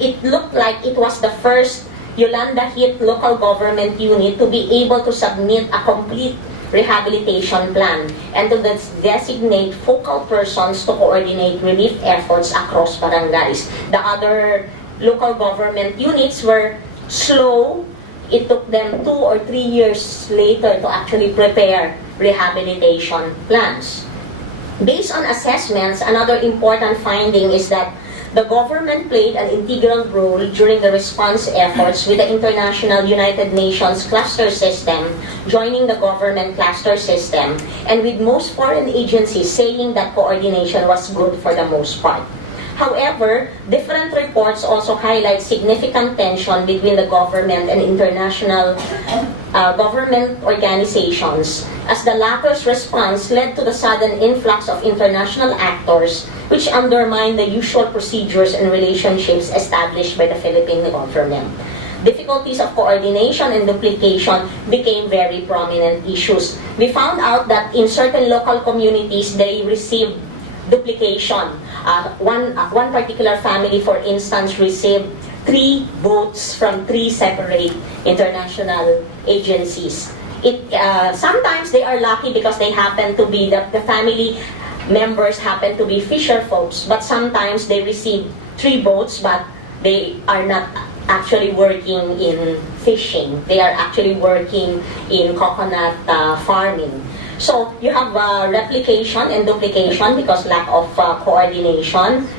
it looked like it was the first Yolanda hit local government unit to be able to submit a complete rehabilitation plan and to designate focal persons to coordinate relief efforts across barangays. The other local government units were slow. It took them 2 or 3 years later to actually prepare rehabilitation plans. Based on assessments, another important finding is that the government played an integral role during the response efforts with the International United Nations cluster system, joining the government cluster system, and with most foreign agencies saying that coordination was good for the most part. However, different reports also highlight significant tension between the government and international government organizations, as the latter's response led to the sudden influx of international actors, which undermined the usual procedures and relationships established by the Philippine government. Difficulties of coordination and duplication became very prominent issues. We found out that in certain local communities, they received duplication. One particular family, for instance, received 3 votes from 3 separate international agencies. Sometimes they are lucky because they happen to be, the family members happen to be fisher folks, but sometimes they receive 3 votes, but they are not actually working in fishing. They are actually working in coconut farming. So you have replication and duplication because lack of coordination.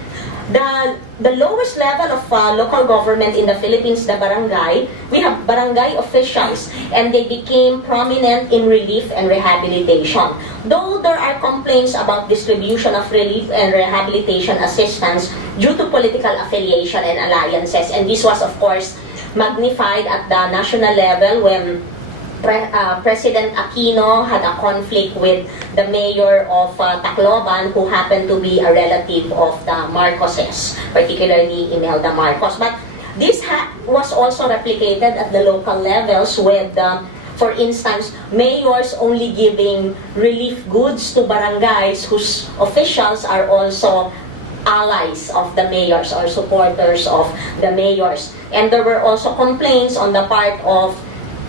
The lowest level of local government in the Philippines, the barangay, we have barangay officials, and they became prominent in relief and rehabilitation. Though there are complaints about distribution of relief and rehabilitation assistance due to political affiliation and alliances, and this was of course magnified at the national level when President Aquino had a conflict with the mayor of Tacloban, who happened to be a relative of the Marcoses, particularly Imelda Marcos. But this was also replicated at the local levels with, for instance, mayors only giving relief goods to barangays whose officials are also allies of the mayors or supporters of the mayors. And there were also complaints on the part of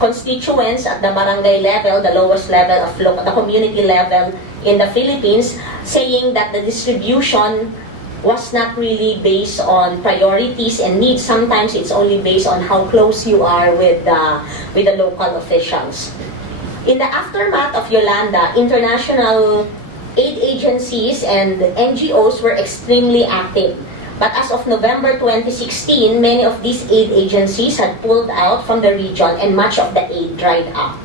constituents at the barangay level, the lowest level of the community level in the Philippines, saying that the distribution was not really based on priorities and needs. Sometimes it's only based on how close you are with the local officials. In the aftermath of Yolanda, international aid agencies and NGOs were extremely active. But as of November 2016, many of these aid agencies had pulled out from the region and much of the aid dried up.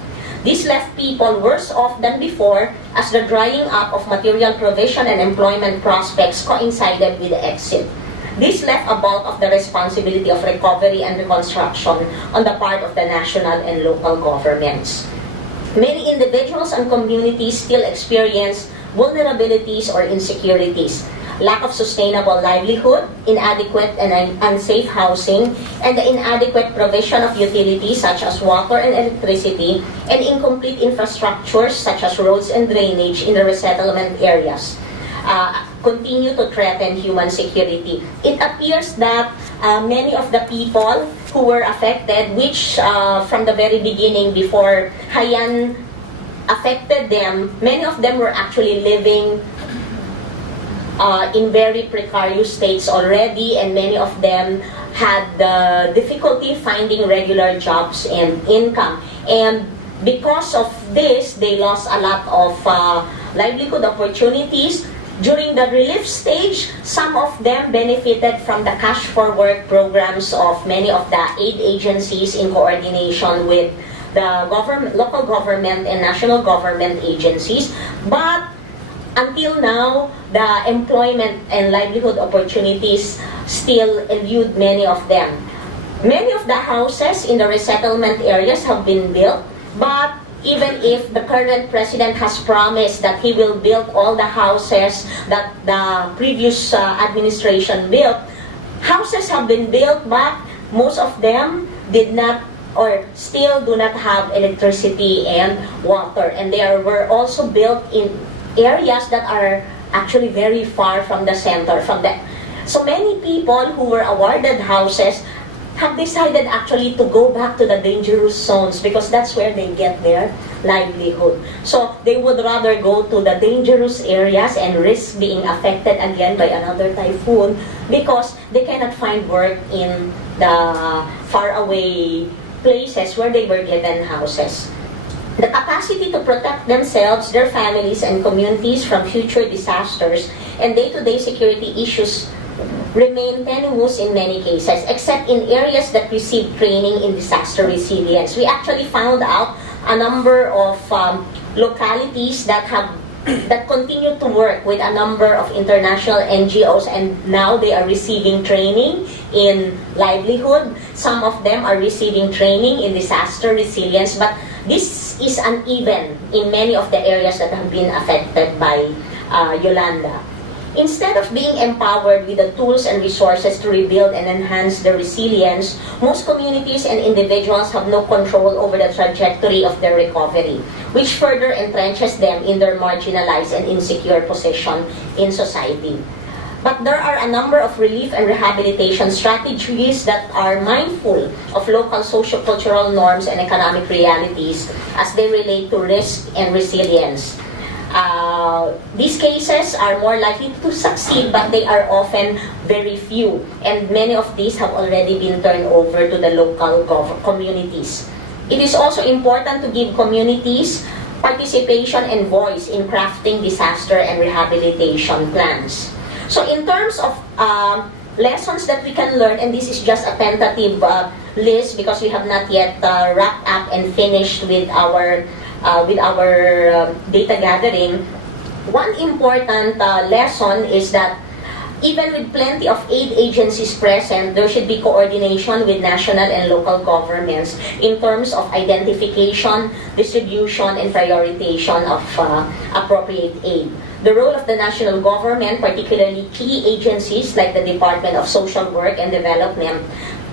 This left people worse off than before as the drying up of material provision and employment prospects coincided with the exit. This left a bulk of the responsibility of recovery and reconstruction on the part of the national and local governments. Many individuals and communities still experience vulnerabilities or insecurities, lack of sustainable livelihood, inadequate and unsafe housing, and the inadequate provision of utilities such as water and electricity, and incomplete infrastructures such as roads and drainage in the resettlement areas continue to threaten human security. It appears that many of the people who were affected, which from the very beginning before Haiyan affected them, many of them were actually living in very precarious states already, and many of them had difficulty finding regular jobs and income. And because of this, they lost a lot of livelihood opportunities. During the relief stage, some of them benefited from the cash for work programs of many of the aid agencies in coordination with the local government and national government agencies. But until now, the employment and livelihood opportunities still elude many of them. Many of the houses in the resettlement areas have been built, but even if the current president has promised that he will build all the houses that the previous administration built, houses have been built, but most of them did not or still do not have electricity and water. And they were also built in areas that are actually very far from the center. So many people who were awarded houses have decided actually to go back to the dangerous zones because that's where they get their livelihood. So they would rather go to the dangerous areas and risk being affected again by another typhoon because they cannot find work in the faraway places where they were given houses. The capacity to protect themselves, their families, and communities from future disasters and day-to-day security issues remain tenuous in many cases, except in areas that receive training in disaster resilience. We actually found out a number of localities that continue to work with a number of international NGOs, and now they are receiving training in livelihood. Some of them are receiving training in disaster resilience, but this is uneven in many of the areas that have been affected by Yolanda. Instead of being empowered with the tools and resources to rebuild and enhance their resilience, most communities and individuals have no control over the trajectory of their recovery, which further entrenches them in their marginalized and insecure position in society. But there are a number of relief and rehabilitation strategies that are mindful of local socio-cultural norms and economic realities as they relate to risk and resilience. These cases are more likely to succeed, but they are often very few, and many of these have already been turned over to the local communities. It is also important to give communities participation and voice in crafting disaster and rehabilitation plans. So in terms of lessons that we can learn, and this is just a tentative list because we have not yet wrapped up and finished with our data gathering, one important lesson is that even with plenty of aid agencies present, there should be coordination with national and local governments in terms of identification, distribution, and prioritization of appropriate aid. The role of the national government, particularly key agencies like the Department of Social Work and Development,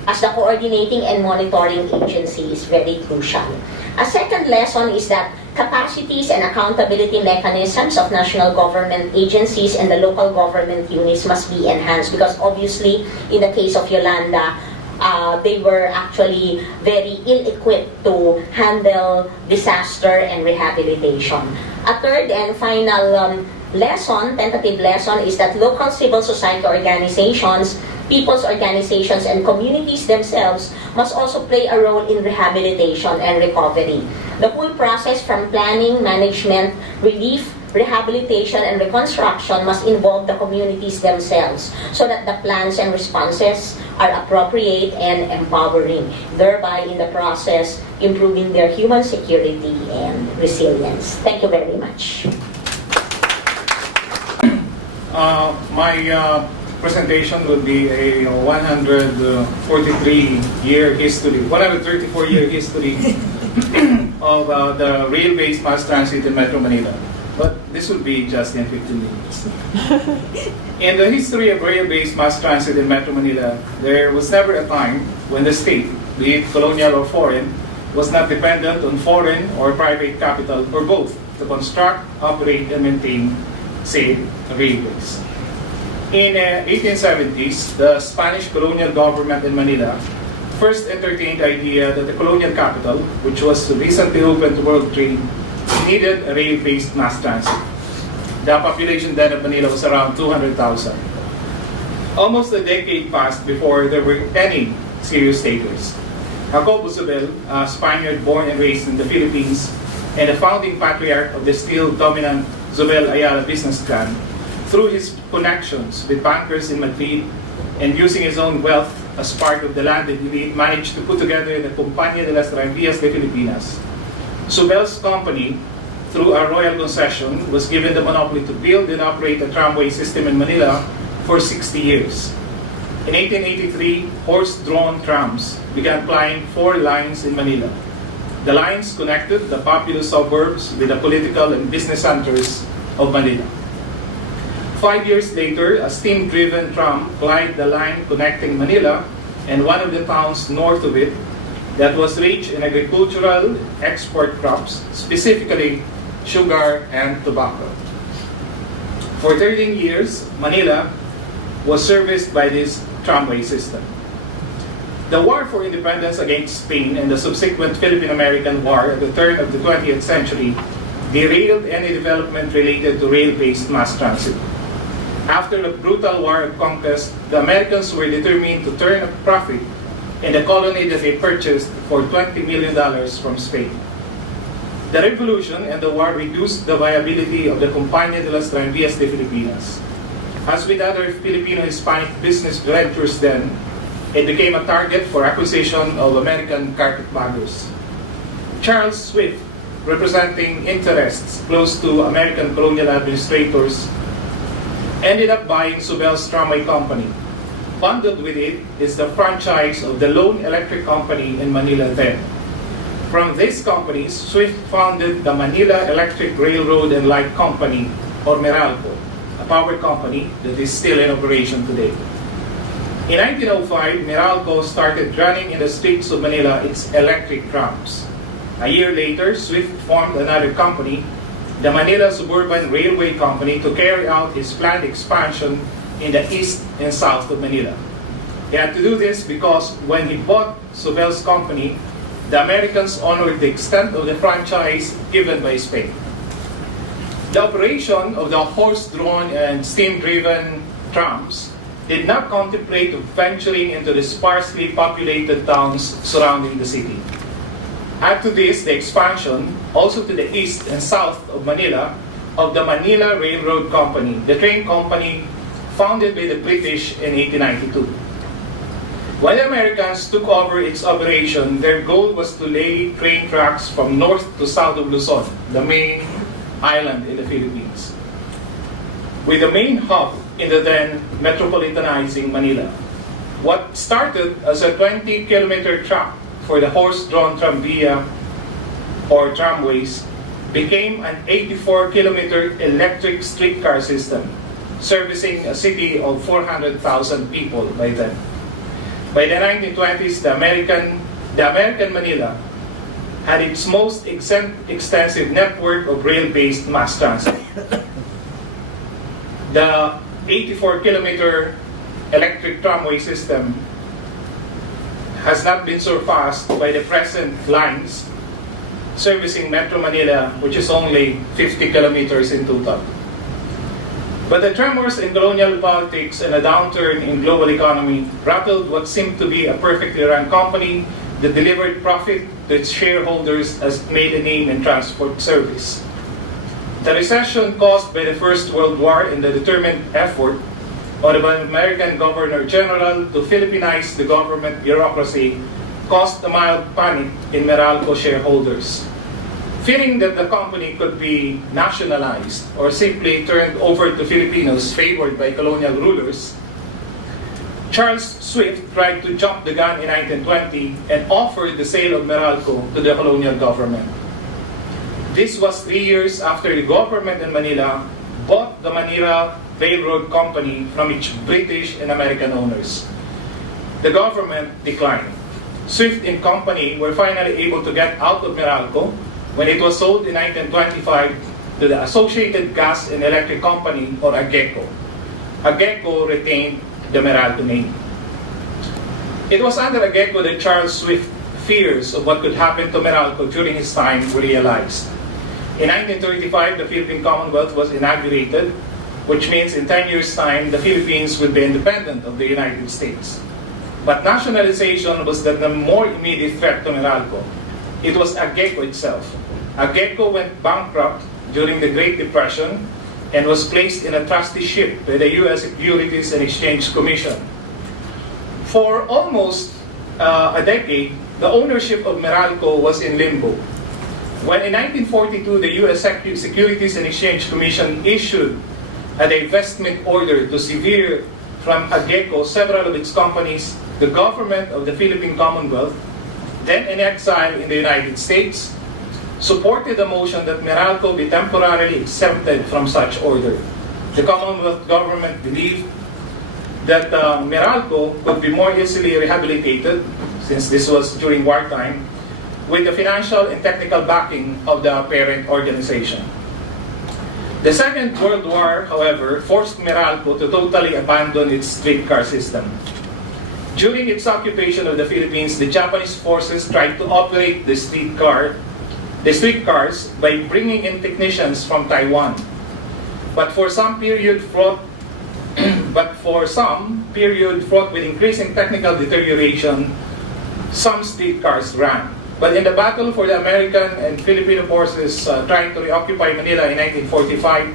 as the coordinating and monitoring agency is very crucial. A second lesson is that capacities and accountability mechanisms of national government agencies and the local government units must be enhanced because obviously in the case of Yolanda, they were actually very ill-equipped to handle disaster and rehabilitation. A third and final tentative lesson, is that local civil society organizations, people's organizations, and communities themselves must also play a role in rehabilitation and recovery. The whole process from planning, management, relief, rehabilitation and reconstruction must involve the communities themselves so that the plans and responses are appropriate and empowering, thereby in the process improving their human security and resilience. Thank you very much. My presentation will be a 134-year history of the rail-based mass transit in Metro Manila. But this will be just in 15 minutes. In the history of rail-based mass transit in Metro Manila, there was never a time when the state, be it colonial or foreign, was not dependent on foreign or private capital or both to construct, operate, and maintain, say, railways. In the 1870s, the Spanish colonial government in Manila first entertained the idea that the colonial capital, which was recently open to world trade, needed a rail-based mass transit. The population then of Manila was around 200,000. Almost a decade passed before there were any serious takers. Jacobo Zubel, a Spaniard born and raised in the Philippines, and the founding patriarch of the still dominant Zubel Ayala business clan, through his connections with bankers in Madrid and using his own wealth as part of the landed elite, managed to put together the Compañía de las Tranvías de Filipinas. Zubel's company, through a royal concession, was given the monopoly to build and operate a tramway system in Manila for 60 years. In 1883, horse-drawn trams began plying 4 lines in Manila. The lines connected the populous suburbs with the political and business centers of Manila. 5 years later, a steam-driven tram plied the line connecting Manila and one of the towns north of it that was rich in agricultural export crops, specifically sugar and tobacco. For 13 years, Manila was serviced by this tramway system. The War for Independence against Spain and the subsequent Philippine-American War at the turn of the 20th century derailed any development related to rail-based mass transit. After the brutal war of conquest, the Americans were determined to turn a profit in the colony that they purchased for $20 million from Spain. The revolution and the war reduced the viability of the Compañía de las Tranvías de Filipinas. As with other Filipino-Hispanic business ventures then, it became a target for acquisition of American carpetbaggers. Charles Swift, representing interests close to American colonial administrators, ended up buying Zubel's tramway company. Bundled with it is the franchise of the Lone Electric Company in Manila then. From these companies, Swift founded the Manila Electric Railroad and Light Company, or Meralco, a power company that is still in operation today. In 1905, Meralco started running in the streets of Manila its electric trams. A year later, Swift formed another company, the Manila Suburban Railway Company, to carry out his planned expansion in the east and south of Manila. He had to do this because when he bought Zubel's company, the Americans honored the extent of the franchise given by Spain. The operation of the horse-drawn and steam-driven trams did not contemplate venturing into the sparsely populated towns surrounding the city. Add to this the expansion, also to the east and south of Manila, of the Manila Railroad Company, the train company founded by the British in 1892. When the Americans took over its operation, their goal was to lay train tracks from north to south of Luzon, the main island in the Philippines, with the main hub in the then metropolitanizing Manila. What started as a 20-kilometer track for the horse-drawn tranvia or tramways became an 84-kilometer electric streetcar system, servicing a city of 400,000 people by then. By the 1920s, the American Manila had its most extensive network of rail-based mass transit. The 84-kilometer electric tramway system has not been surpassed by the present lines servicing Metro Manila, which is only 50 kilometers in total. But the tremors in colonial politics and a downturn in global economy rattled what seemed to be a perfectly run company that delivered profit to its shareholders as made a name in transport service. The recession caused by the First World War and the determined effort of the American Governor General to Philippinize the government bureaucracy caused a mild panic in Meralco shareholders. Fearing that the company could be nationalized or simply turned over to Filipinos favored by colonial rulers, Charles Swift tried to jump the gun in 1920 and offered the sale of Meralco to the colonial government. This was 3 years after the government in Manila bought the Manila Railroad Company from its British and American owners. The government declined. Swift and company were finally able to get out of Meralco when it was sold in 1925 to the Associated Gas and Electric Company, or AGECO. AGECO retained the Meralco name. It was under AGECO that Charles Swift's fears of what could happen to Meralco during his time were realized. In 1935, the Philippine Commonwealth was inaugurated, which means in 10 years' time, the Philippines would be independent of the United States. But nationalization was the more immediate threat to Meralco. It was AGECO itself. AGECO went bankrupt during the Great Depression and was placed in a trusteeship by the U.S. Securities and Exchange Commission. For almost a decade, the ownership of Meralco was in limbo. When in 1942, the U.S. Securities and Exchange Commission issued a divestment order to sever from AGECO several of its companies, the government of the Philippine Commonwealth, then in exile in the United States, supported the motion that Meralco be temporarily exempted from such order. The Commonwealth government believed that Meralco could be more easily rehabilitated, since this was during wartime, with the financial and technical backing of the parent organization. The Second World War, however, forced Meralco to totally abandon its streetcar system. During its occupation of the Philippines, the Japanese forces tried to operate the streetcars by bringing in technicians from Taiwan. But for some period fraught with increasing technical deterioration, some streetcars ran. But in the battle for the American and Filipino forces trying to reoccupy Manila in 1945,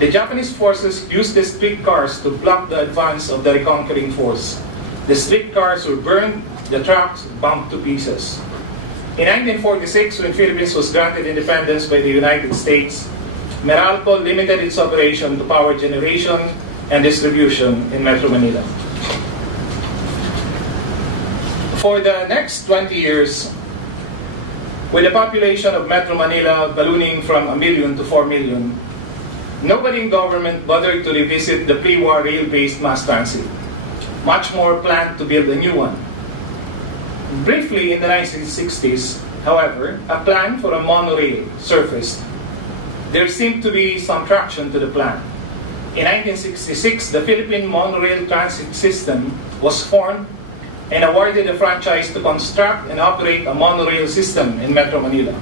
the Japanese forces used the streetcars to block the advance of the reconquering force. The streetcars were burned, the tracks bombed to pieces. In 1946, when Philippines was granted independence by the United States, Meralco limited its operation to power generation and distribution in Metro Manila. For the next 20 years, with the population of Metro Manila ballooning from 1 million to 4 million, nobody in government bothered to revisit the pre-war rail-based mass transit. Much more planned to build a new one. Briefly, in the 1960s, however, a plan for a monorail surfaced. There seemed to be some traction to the plan. In 1966, the Philippine Monorail Transit System was formed and awarded a franchise to construct and operate a monorail system in Metro Manila.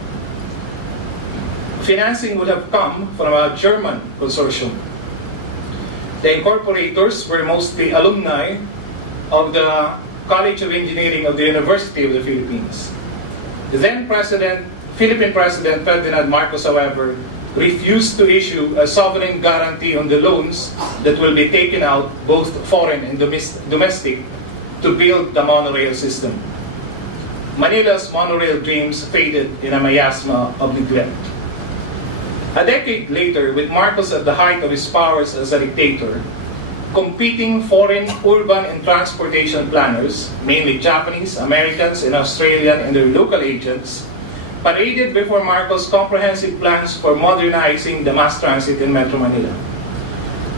Financing would have come from a German consortium. The incorporators were mostly alumni of the College of Engineering of the University of the Philippines. The then Philippine President Ferdinand Marcos, however, refused to issue a sovereign guarantee on the loans that will be taken out, both foreign and domestic, to build the monorail system. Manila's monorail dreams faded in a miasma of neglect. A decade later, with Marcos at the height of his powers as a dictator, competing foreign urban and transportation planners, mainly Japanese, Americans, and Australian and their local agents, paraded before Marcos' comprehensive plans for modernizing the mass transit in Metro Manila.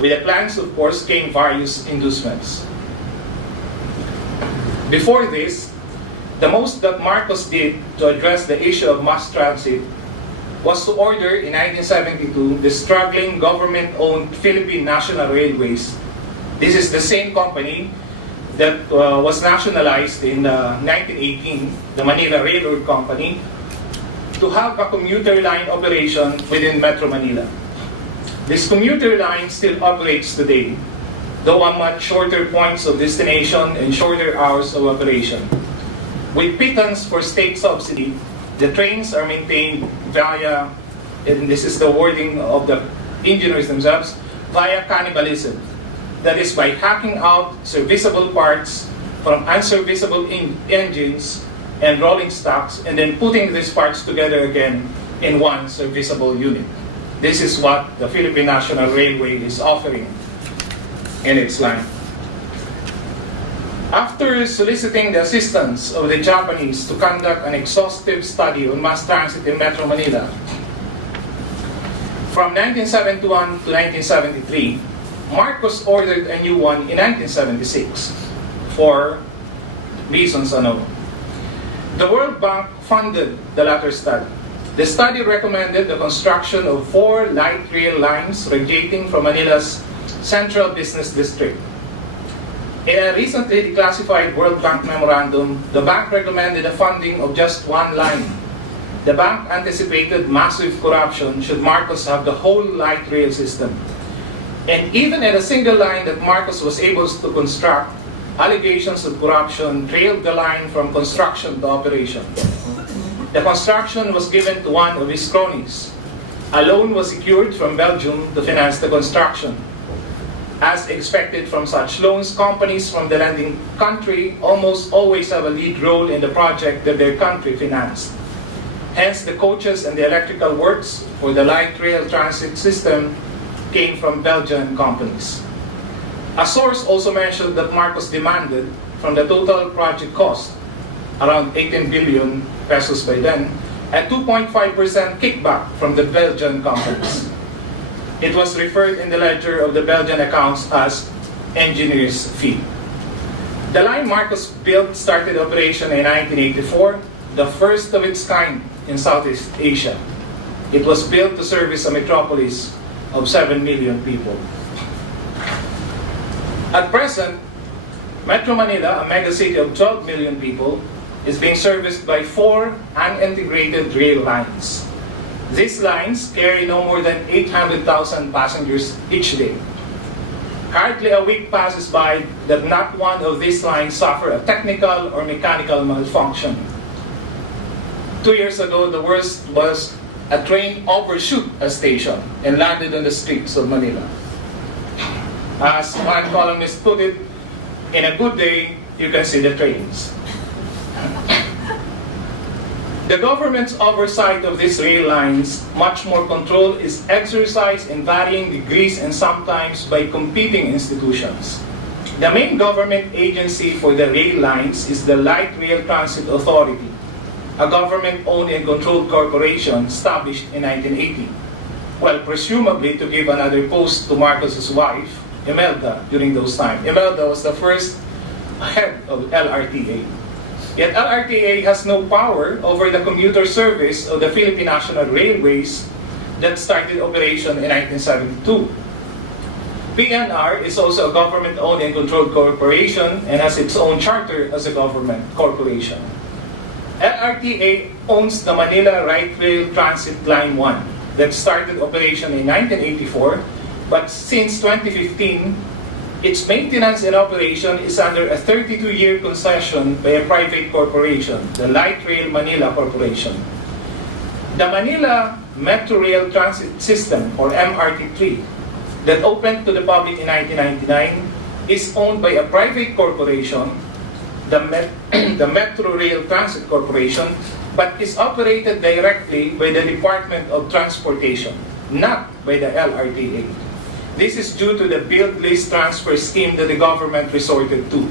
With the plans, of course, came various inducements. Before this, the most that Marcos did to address the issue of mass transit was to order in 1972 the struggling government-owned Philippine National Railways. This is the same company that was nationalized in 1918, the Manila Railroad Company, to have a commuter line operation within Metro Manila. This commuter line still operates today, though on much shorter points of destination and shorter hours of operation. With pittance for state subsidy, the trains are maintained via and this is the wording of the engineers themselves, via cannibalism. That is by hacking out serviceable parts from unserviceable engines and rolling stocks, and then putting these parts together again in one serviceable unit. This is what the Philippine National Railway is offering in its line. After soliciting the assistance of the Japanese to conduct an exhaustive study on mass transit in Metro Manila, from 1971 to 1973, Marcos ordered a new one in 1976 for reasons unknown. The World Bank funded the latter study. The study recommended the construction of 4 light rail lines radiating from Manila's Central Business District. In a recently declassified World Bank memorandum, the bank recommended the funding of just 1 line. The bank anticipated massive corruption should Marcos have the whole light rail system. And even at a single line that Marcos was able to construct, allegations of corruption trailed the line from construction to operation. The construction was given to one of his cronies. A loan was secured from Belgium to finance the construction. As expected from such loans, companies from the lending country almost always have a lead role in the project that their country financed. Hence, the coaches and the electrical works for the light rail transit system came from Belgian companies. A source also mentioned that Marcos demanded from the total project cost, around 18 billion pesos by then, a 2.5% kickback from the Belgian companies. It was referred in the ledger of the Belgian accounts as engineer's fee. The line Marcos built started operation in 1984, the first of its kind in Southeast Asia. It was built to service a metropolis of 7 million people. At present, Metro Manila, a megacity of 12 million people, is being serviced by 4 unintegrated rail lines. These lines carry no more than 800,000 passengers each day. Hardly a week passes by that not one of these lines suffer a technical or mechanical malfunction. 2 years ago, the worst was a train overshoot a station and landed on the streets of Manila. As one columnist put it, in a good day, you can see the trains. The government's oversight of these rail lines, much more control is exercised in varying degrees and sometimes by competing institutions. The main government agency for the rail lines is the Light Rail Transit Authority, a government-owned and controlled corporation established in 1980. Well, presumably to give another post to Marcos's wife, Imelda, during those times. Imelda was the first head of LRTA. Yet LRTA has no power over the commuter service of the Philippine National Railways that started operation in 1972. PNR is also a government-owned and controlled corporation and has its own charter as a government corporation. LRTA owns the Manila Light Rail Transit Line 1 that started operation in 1984, but since 2015, its maintenance and operation is under a 32-year concession by a private corporation, the Light Rail Manila Corporation. The Manila Metro Rail Transit System, or MRT3, that opened to the public in 1999, is owned by a private corporation, the Metro Rail Transit Corporation, but is operated directly by the Department of Transportation, not by the LRTA. This is due to the build lease transfer scheme that the government resorted to.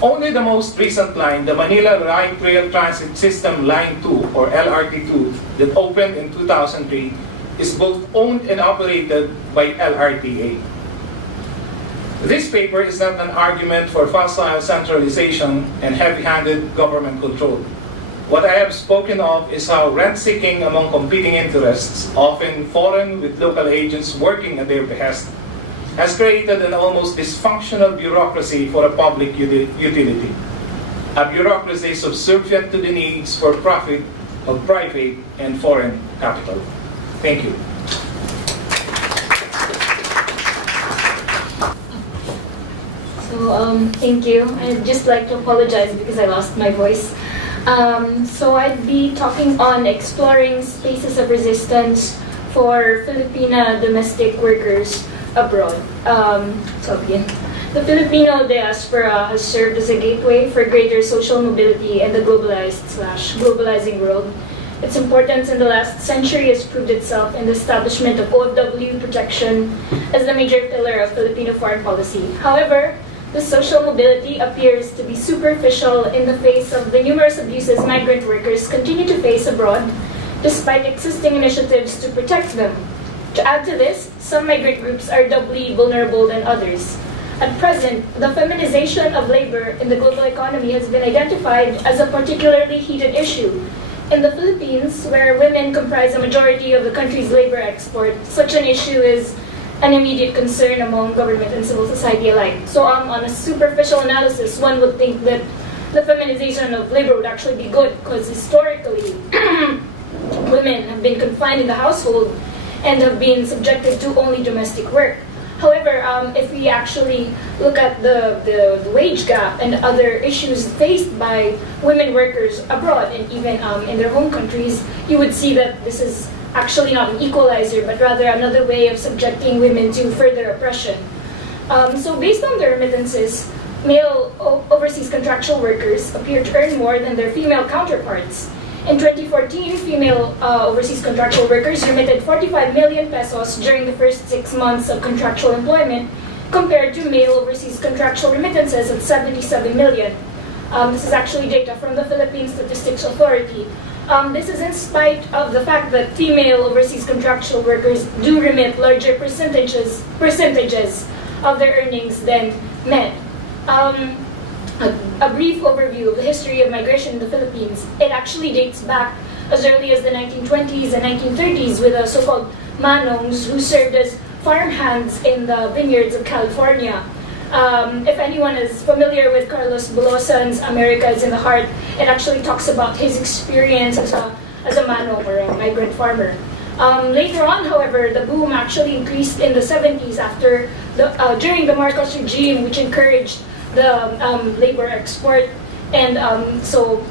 Only the most recent line, the Manila Light Rail Transit System Line 2, or LRT2, that opened in 2003, is both owned and operated by LRTA. This paper is not an argument for facile centralization and heavy-handed government control. What I have spoken of is how rent-seeking among competing interests, often foreign with local agents working at their behest, has created an almost dysfunctional bureaucracy for a public utility. A bureaucracy subservient to the needs for profit of private and foreign capital. Thank you. So, thank you. I'd just like to apologize because I lost my voice. So I'd be talking on exploring spaces of resistance for Filipina domestic workers abroad. So I'll begin. The Filipino diaspora has served as a gateway for greater social mobility in the globalized/globalizing world. Its importance in the last century has proved itself in the establishment of OFW protection as the major pillar of Filipino foreign policy. However, the social mobility appears to be superficial in the face of the numerous abuses migrant workers continue to face abroad, despite existing initiatives to protect them. To add to this, some migrant groups are doubly vulnerable than others. At present, the feminization of labor in the global economy has been identified as a particularly heated issue. In the Philippines, where women comprise a majority of the country's labor export, such an issue is an immediate concern among government and civil society alike. So on a superficial analysis, one would think that the feminization of labor would actually be good, because historically, women have been confined in the household and have been subjected to only domestic work. However, if we actually look at the wage gap and other issues faced by women workers abroad and even in their home countries, you would see that this is actually not an equalizer, but rather another way of subjecting women to further oppression. So based on the remittances, male overseas contractual workers appear to earn more than their female counterparts. In 2014, female overseas contractual workers remitted 45 million pesos during the first 6 months of contractual employment, compared to male overseas contractual remittances of 77 million. This is actually data from the Philippine Statistics Authority. This is in spite of the fact that female overseas contractual workers do remit larger percentages of their earnings than men. A brief overview of the history of migration in the Philippines. It actually dates back as early as the 1920s and 1930s with the so-called manongs who served as farmhands in the vineyards of California. If anyone is familiar with Carlos Bulosan's America is in the Heart, it actually talks about his experience as a manong or a migrant farmer. Later on, however, the boom actually increased in the 70s during the Marcos regime, which encouraged the labor export, and so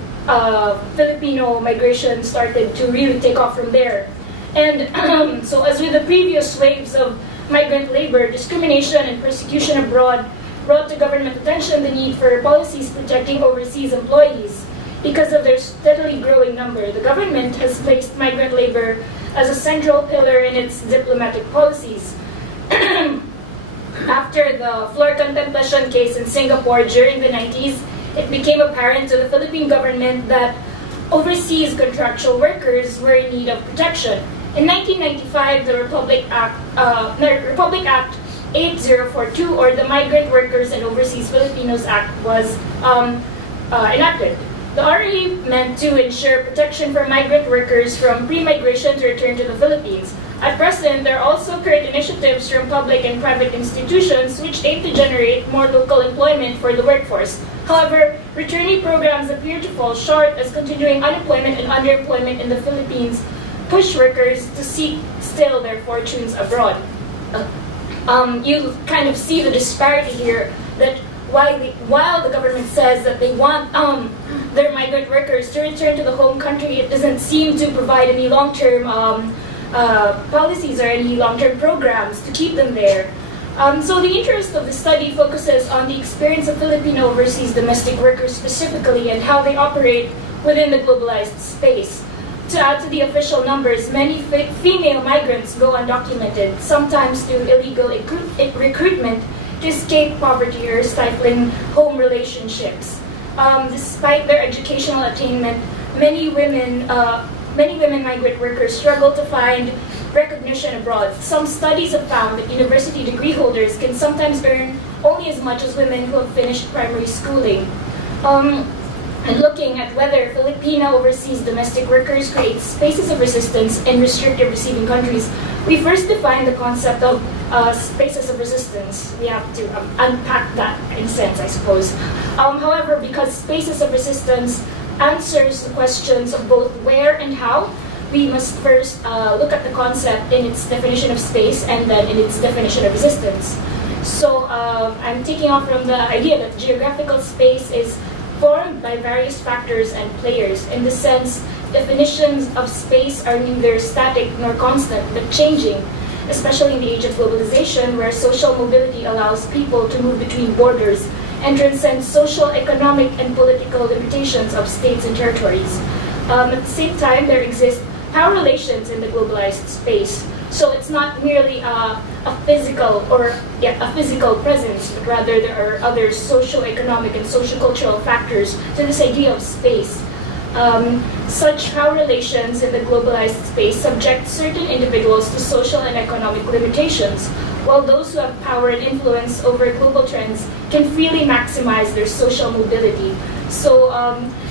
Filipino migration started to really take off from there. And so as with the previous waves of migrant labor, discrimination and persecution abroad brought to government attention the need for policies protecting overseas employees. Because of their steadily growing number, the government has placed migrant labor as a central pillar in its diplomatic policies. After the floor contemplation case in Singapore during the 90s, it became apparent to the Philippine government that overseas contractual workers were in need of protection. In 1995, the Republic Act 8042, or the Migrant Workers and Overseas Filipinos Act, was enacted. The RE meant to ensure protection for migrant workers from pre-migration to return to the Philippines. At present, there are also current initiatives from public and private institutions which aim to generate more local employment for the workforce. However, returnee programs appear to fall short, as continuing unemployment and underemployment in the Philippines push workers to seek still their fortunes abroad. You kind of see the disparity here, that while the government says that they want their migrant workers to return to the home country, it doesn't seem to provide any long-term policies or any long-term programs to keep them there. So the interest of the study focuses on the experience of Filipino overseas domestic workers specifically and how they operate within the globalized space. To add to the official numbers, many female migrants go undocumented, sometimes through illegal recruitment to escape poverty or stifling home relationships. Despite their educational attainment, many women migrant workers struggle to find recognition abroad. Some studies have found that university degree holders can sometimes earn only as much as women who have finished primary schooling. And looking at whether Filipino overseas domestic workers create spaces of resistance in restrictive receiving countries, we first define the concept of spaces of resistance. We have to unpack that in a sense, I suppose. However, because spaces of resistance answers the questions of both where and how, we must first look at the concept in its definition of space and then in its definition of resistance. So I'm taking off from the idea that geographical space is formed by various factors and players. In this sense, definitions of space are neither static nor constant, but changing, especially in the age of globalization, where social mobility allows people to move between borders and transcend social, economic, and political limitations of states and territories. At the same time, there exist power relations in the globalized space. So it's not merely a physical presence, but rather there are other socio-economic and socio-cultural factors to this idea of space. Such power relations in the globalized space subject certain individuals to social and economic limitations, while those who have power and influence over global trends can freely maximize their social mobility. So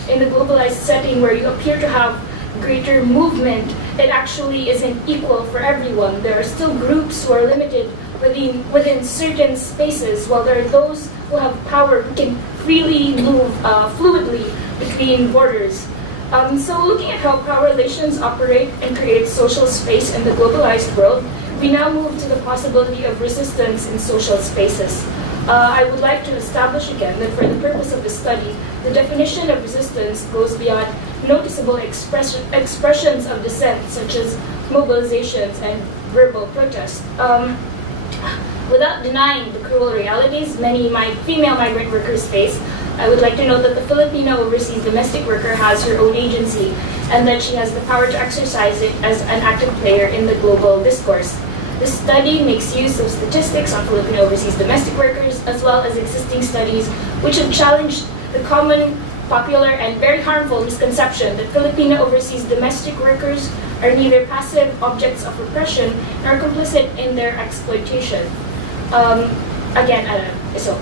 in the globalized setting where you appear to have greater movement, it actually isn't equal for everyone. There are still groups who are limited within certain spaces, while there are those who have power who can freely move fluidly between borders. So looking at how power relations operate and create social space in the globalized world, we now move to the possibility of resistance in social spaces. I would like to establish again that for the purpose of the study, the definition of resistance goes beyond noticeable expressions of dissent, such as mobilizations and verbal protest. Without denying the cruel realities many female migrant workers face, I would like to note that the Filipino overseas domestic worker has her own agency and that she has the power to exercise it as an active player in the global discourse. The study makes use of statistics on Filipino overseas domestic workers as well as existing studies which have challenged the common, popular, and very harmful misconception that Filipino overseas domestic workers are neither passive objects of oppression nor complicit in their exploitation.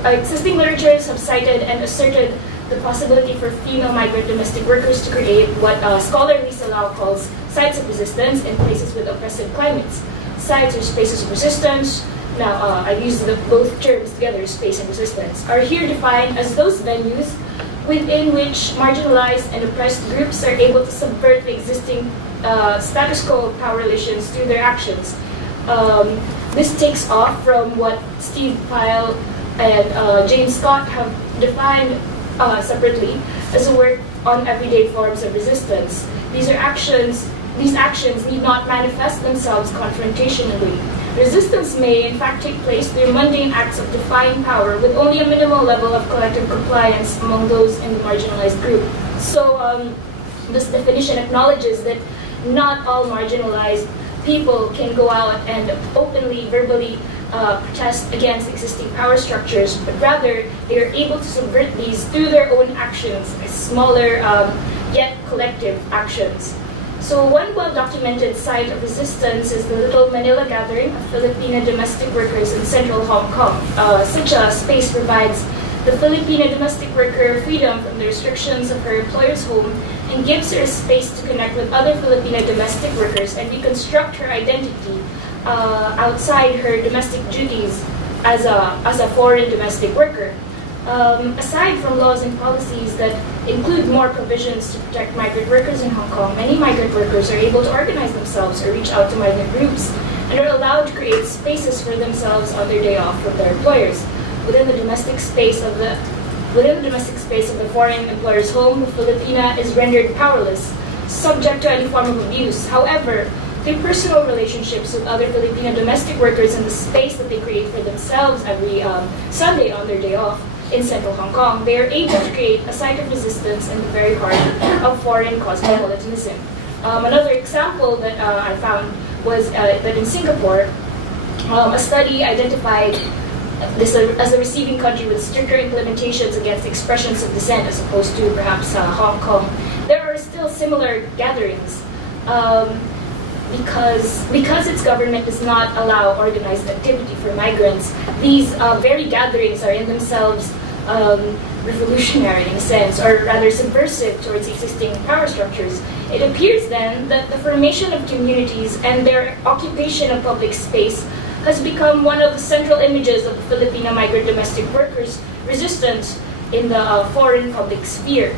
Existing literatures have cited and asserted the possibility for female migrant domestic workers to create what scholar Lisa Lau calls sites of resistance in places with oppressive climates. Sites or spaces of resistance, now I've used both terms together, space and resistance, are here defined as those venues within which marginalized and oppressed groups are able to subvert the existing status quo of power relations through their actions. This takes off from what Steve Pyle and James Scott have defined separately as a work on everyday forms of resistance. These actions need not manifest themselves confrontationally. Resistance may, in fact, take place through mundane acts of defying power with only a minimal level of collective compliance among those in the marginalized group. So this definition acknowledges that not all marginalized people can go out and openly, verbally protest against existing power structures, but rather they are able to subvert these through their own actions, smaller yet collective actions. So one well-documented site of resistance is the Little Manila Gathering of Filipino domestic workers in central Hong Kong. Such a space provides the Filipino domestic worker freedom from the restrictions of her employer's home and gives her a space to connect with other Filipino domestic workers and reconstruct her identity outside her domestic duties as a foreign domestic worker. Aside from laws and policies that include more provisions to protect migrant workers in Hong Kong, many migrant workers are able to organize themselves or reach out to migrant groups and are allowed to create spaces for themselves on their day off from their employers. Within the domestic space of the foreign employer's home, the Filipina is rendered powerless, subject to any form of abuse. However, through personal relationships with other Filipino domestic workers in the space that they create for themselves every Sunday on their day off in central Hong Kong, they are able to create a site of resistance in the very heart of foreign cosmopolitanism. Another example that I found was that in Singapore, a study identified this as a receiving country with stricter implementations against expressions of dissent as opposed to perhaps Hong Kong. There are still similar gatherings because its government does not allow organized activity for migrants. These very gatherings are in themselves revolutionary in a sense, or rather subversive towards existing power structures. It appears then that the formation of communities and their occupation of public space has become one of the central images of the Filipino migrant domestic workers' resistance in the foreign public sphere.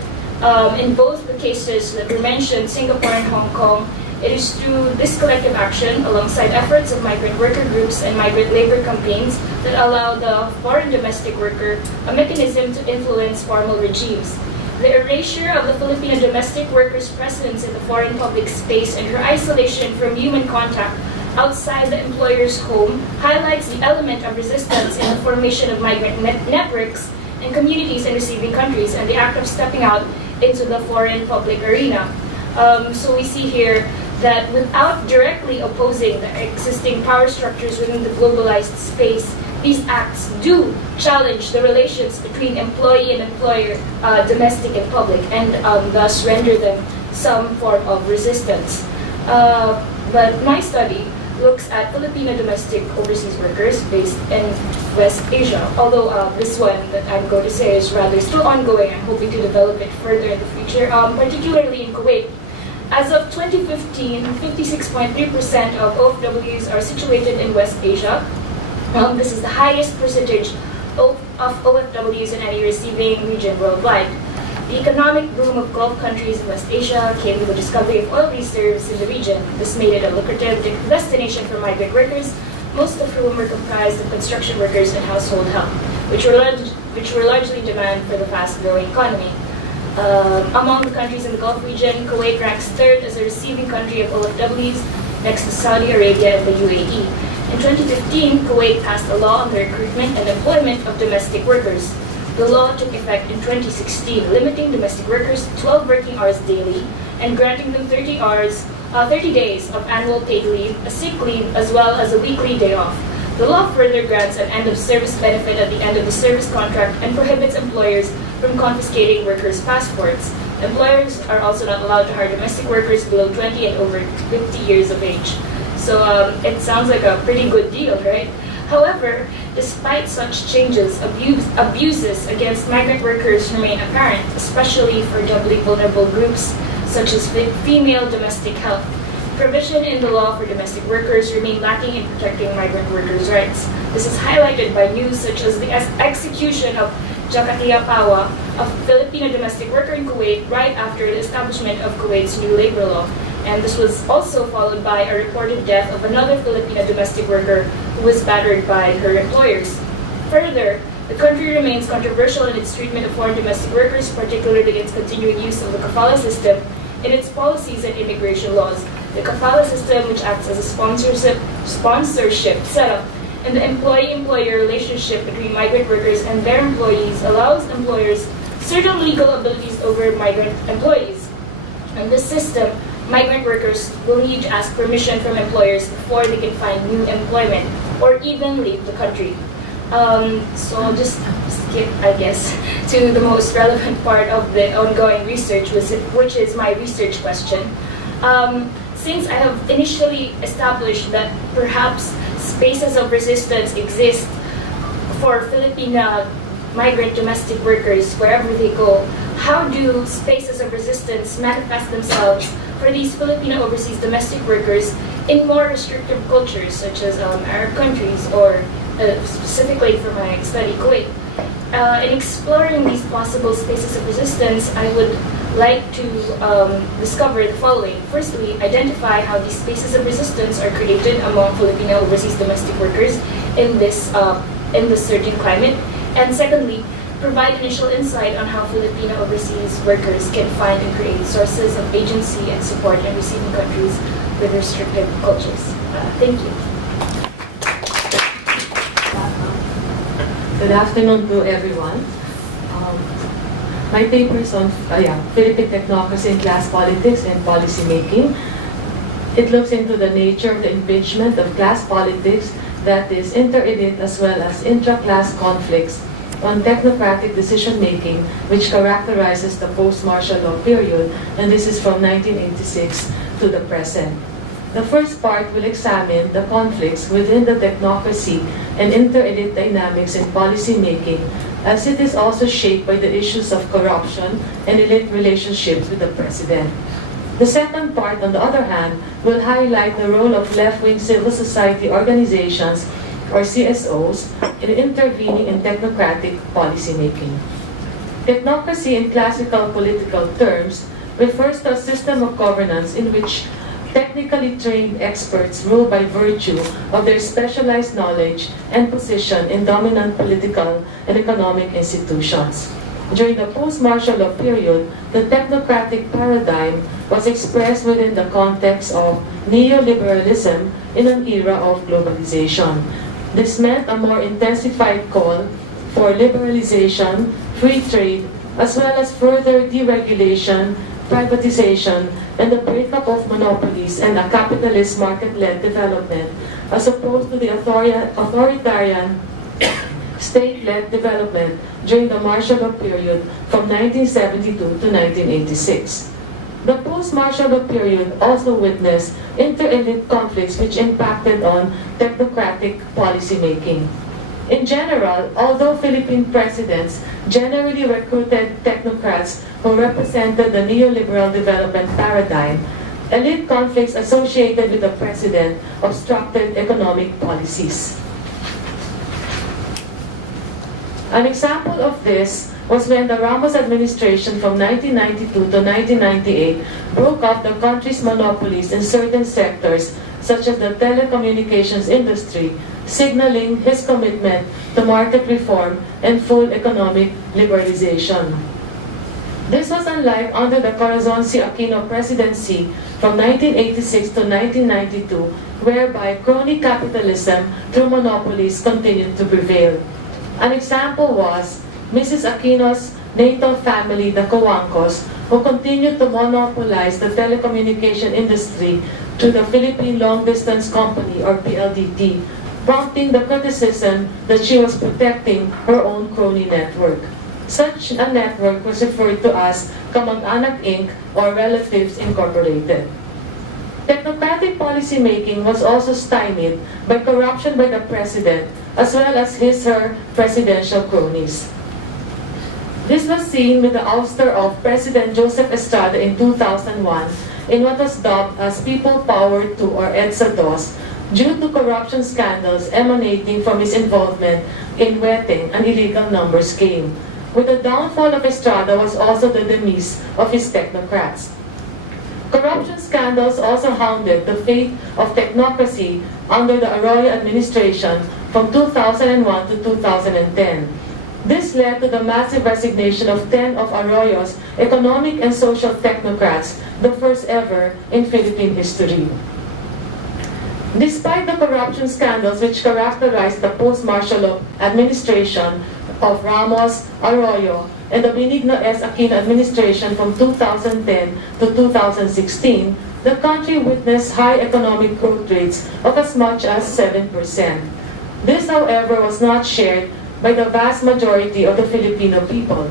In both the cases that were mentioned, Singapore and Hong Kong, it is through this collective action, alongside efforts of migrant worker groups and migrant labor campaigns, that allow the foreign domestic worker a mechanism to influence formal regimes. The erasure of the Filipino domestic workers' presence in the foreign public space and her isolation from human contact outside the employer's home highlights the element of resistance in the formation of migrant networks and communities in receiving countries and the act of stepping out into the foreign public arena. So we see here that without directly opposing the existing power structures within the globalized space, these acts do challenge the relations between employee and employer, domestic and public, and thus render them some form of resistance. But my study looks at Filipino domestic overseas workers based in West Asia, although this one that I'm going to say is rather still ongoing. I'm hoping to develop it further in the future, particularly in Kuwait. As of 2015, 56.3% of OFWs are situated in West Asia. This is the highest percentage of OFWs in any receiving region worldwide. The economic boom of Gulf countries in West Asia came with the discovery of oil reserves in the region. This made it a lucrative destination for migrant workers, most of whom were comprised of construction workers and household help, which were largely demand for the fast-growing economy. Among the countries in the Gulf region, Kuwait ranks third as a receiving country of OFWs, next to Saudi Arabia and the UAE. In 2015, Kuwait passed a law on the recruitment and employment of domestic workers. The law took effect in 2016, limiting domestic workers to 12 working hours daily and granting them 30 days of annual paid leave, a sick leave, as well as a weekly day off. The law further grants an end-of-service benefit at the end of the service contract and prohibits employers from confiscating workers' passports. Employers are also not allowed to hire domestic workers below 20 and over 50 years of age. So it sounds like a pretty good deal, right? However, despite such changes, abuses against migrant workers remain apparent, especially for doubly vulnerable groups such as female domestic health. Provision in the law for domestic workers remain lacking in protecting migrant workers' rights. This is highlighted by news such as the execution of Jakatia Pawa, a Filipino domestic worker in Kuwait, right after the establishment of Kuwait's new labor law. And this was also followed by a reported death of another Filipino domestic worker who was battered by her employers. Further, the country remains controversial in its treatment of foreign domestic workers, particularly its continued use of the kafala system in its policies and immigration laws. The kafala system, which acts as a sponsorship setup in the employee-employer relationship between migrant workers and their employees, allows employers certain legal abilities over migrant employees. In this system, migrant workers will need to ask permission from employers before they can find new employment or even leave the country. So I'll just skip, I guess, to the most relevant part of the ongoing research, which is my research question. Since I have initially established that perhaps spaces of resistance exist for Filipino migrant domestic workers wherever they go, how do spaces of resistance manifest themselves for these Filipino overseas domestic workers in more restrictive cultures such as Arab countries or specifically for my study Kuwait? In exploring these possible spaces of resistance, I would like to discover the following. Firstly, identify how these spaces of resistance are created among Filipino overseas domestic workers in this certain climate. And secondly, provide initial insight on how Filipino overseas workers can find and create sources of agency and support in receiving countries with restrictive cultures. Thank you. Good afternoon to everyone. My paper is on Philippine Technocracy in Class Politics and Policy Making. It looks into the nature of the impingement of class politics, that is inter-elite as well as intra-class conflicts on technocratic decision-making, which characterizes the post-martial law period, and this is from 1986 to the present. The first part will examine the conflicts within the technocracy and inter-elite dynamics in policy-making, as it is also shaped by the issues of corruption and elite relationships with the president. The second part, on the other hand, will highlight the role of left-wing civil society organizations, or CSOs, in intervening in technocratic policymaking. Technocracy in classical political terms refers to a system of governance in which technically trained experts rule by virtue of their specialized knowledge and position in dominant political and economic institutions. during the post-martial law period, the technocratic paradigm was expressed within the context of neoliberalism in an era of globalization. This meant a more intensified call for liberalization, free trade, as well as further deregulation, privatization, and the breakup of monopolies and a capitalist market-led development, as opposed to the authoritarian state-led development during the martial law period from 1972 to 1986. The post-martial law period also witnessed inter-elite conflicts which impacted on technocratic policymaking. In general, although Philippine presidents generally recruited technocrats who represented the neoliberal development paradigm, elite conflicts associated with the president obstructed economic policies. An example of this was when the Ramos administration from 1992 to 1998 broke up the country's monopolies in certain sectors such as the telecommunications industry, signaling his commitment to market reform and full economic liberalization. This was unlike under the Corazon C. Aquino presidency from 1986 to 1992, whereby crony capitalism through monopolies continued to prevail. An example was Mrs. Aquino's natal family, the Coancos, who continued to monopolize the telecommunication industry through the Philippine Long Distance Company, or PLDT, prompting the criticism that she was protecting her own crony network. Such a network was referred to as Kamag-anak Inc. or Relatives Incorporated. Technocratic policymaking was also stymied by corruption by the president as well as his/her presidential cronies. This was seen with the ouster of President Joseph Estrada in 2001 in what was dubbed as People Power 2 or EDSA DOS due to corruption scandals emanating from his involvement in wetting an illegal numbers game. With the downfall of Estrada was also the demise of his technocrats. Corruption scandals also hounded the fate of technocracy under the Arroyo administration from 2001 to 2010. This led to the massive resignation of 10 of Arroyo's economic and social technocrats, the first ever in Philippine history. Despite the corruption scandals which characterized the post-martial law administration of Ramos, Arroyo, and the Benigno S. Aquino administration from 2010 to 2016, the country witnessed high economic growth rates of as much as 7%. This, however, was not shared by the vast majority of the Filipino people.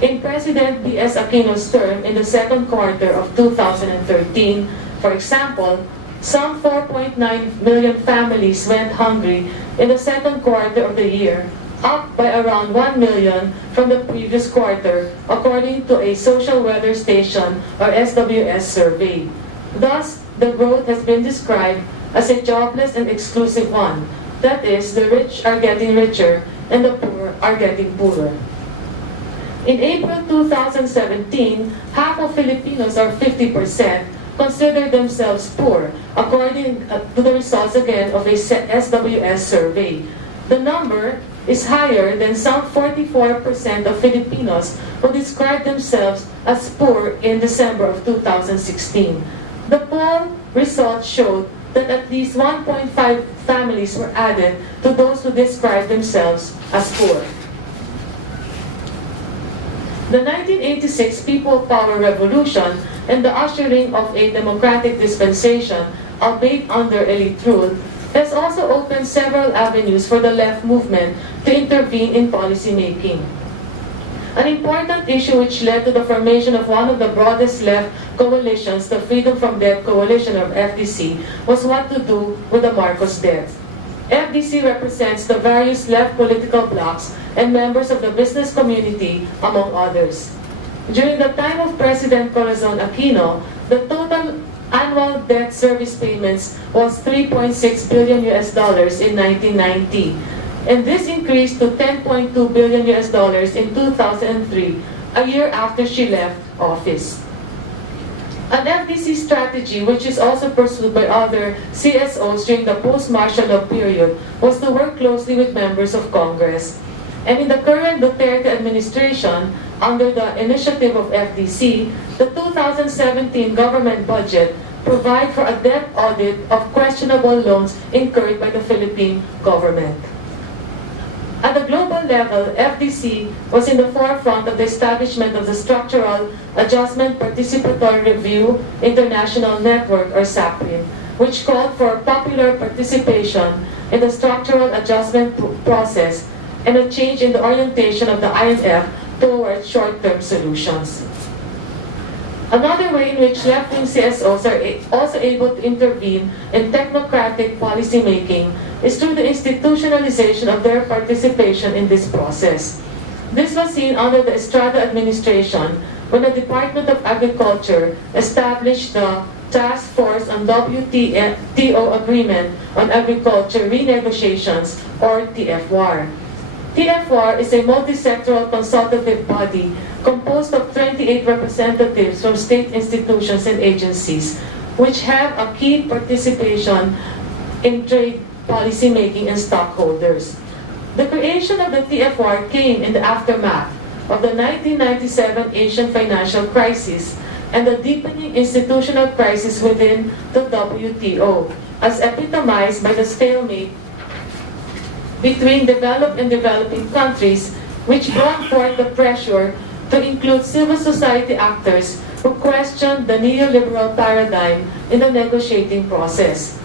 In President B.S. Aquino's term in the second quarter of 2013, for example, some 4.9 million families went hungry in the second quarter of the year, up by around 1 million from the previous quarter, according to a Social Weather Station or SWS survey. Thus, the growth has been described as a jobless and exclusive one. That is, the rich are getting richer and the poor are getting poorer. In April 2017, half of Filipinos, or 50%, consider themselves poor, according to the results again of a SWS survey. The number is higher than some 44% of Filipinos who described themselves as poor in December of 2016. The poll results showed that at least 1.5 families were added to those who described themselves as poor. The 1986 People Power Revolution and the ushering of a democratic dispensation, albeit under elite rule, has also opened several avenues for the left movement to intervene in policymaking. An important issue which led to the formation of one of the broadest left coalitions, the Freedom from Debt Coalition or FDC, was what to do with the Marcos debt. FDC represents the various left political blocs and members of the business community, among others. During the time of President Corazon Aquino, the total annual debt service payments was $3.6 billion in 1990, and this increased to $10.2 billion in 2003, a year after she left office. An FDC strategy, which is also pursued by other CSOs during the post-martial law period, was to work closely with members of Congress. And in the current Duterte administration, under the initiative of FDC, the 2017 government budget provide for a debt audit of questionable loans incurred by the Philippine government. At the global level, FDC was in the forefront of the establishment of the Structural Adjustment Participatory Review International Network, or SAPRIN, which called for popular participation in the structural adjustment process and a change in the orientation of the IMF towards short-term solutions. Another way in which left-wing CSOs are also able to intervene in technocratic policymaking is through the institutionalization of their participation in this process. This was seen under the Estrada administration when the Department of Agriculture established the Task Force on WTO Agreement on Agriculture Renegotiations, or TFWAR. TFWAR is a multi-sectoral consultative body composed of 28 representatives from state institutions and agencies, which have a key participation in trade policymaking and stockholders. The creation of the TFWAR came in the aftermath of the 1997 Asian financial crisis and the deepening institutional crisis within the WTO, as epitomized by the stalemate between developed and developing countries, which brought forth the pressure to include civil society actors who questioned the neoliberal paradigm in the negotiating process.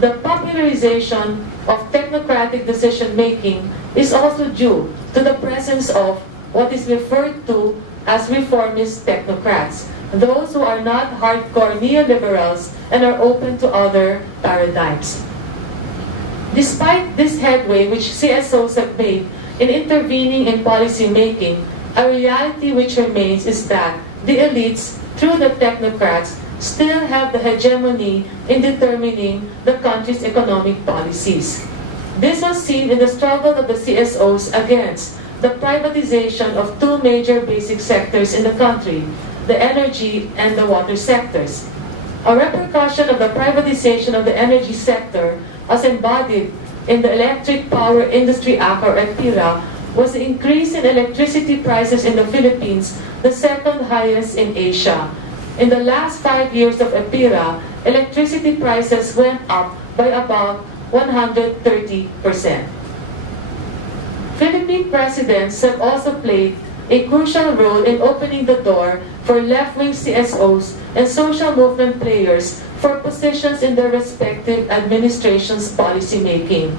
The popularization of technocratic decision-making is also due to the presence of what is referred to as reformist technocrats, those who are not hardcore neoliberals and are open to other paradigms. Despite this headway which CSOs have made in intervening in policy making, a reality which remains is that the elites, through the technocrats, still have the hegemony in determining the country's economic policies. This was seen in the struggle of the CSOs against the privatization of two major basic sectors in the country, the energy and the water sectors. A repercussion of the privatization of the energy sector, as embodied in the Electric Power Industry Act, or EPIRA, was the increase in electricity prices in the Philippines, the second highest in Asia. In the last 5 years of EPIRA, electricity prices went up by about 130%. Philippine presidents have also played a crucial role in opening the door for left-wing CSOs and social movement players for positions in their respective administrations' policymaking.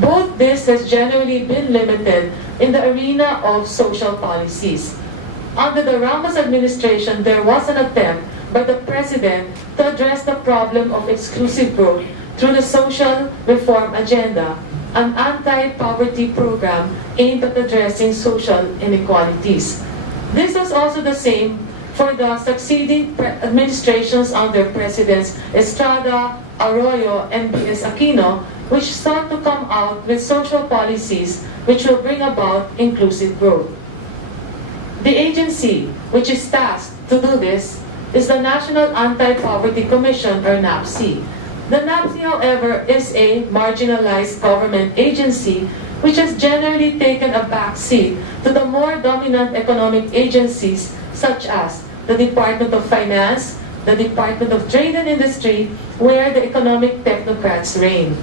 Both this has generally been limited in the arena of social policies. Under the Ramos administration, there was an attempt by the President to address the problem of exclusive growth through the social reform agenda, an anti-poverty program aimed at addressing social inequalities. This was also the same for the succeeding administrations under Presidents Estrada, Arroyo, and B.S. Aquino, which sought to come out with social policies which will bring about inclusive growth. The agency which is tasked to do this is the National Anti-Poverty Commission, or NAPC. The NAPC, however, is a marginalized government agency which has generally taken a back seat to the more dominant economic agencies such as the Department of Finance, the Department of Trade and Industry, where the economic technocrats reign.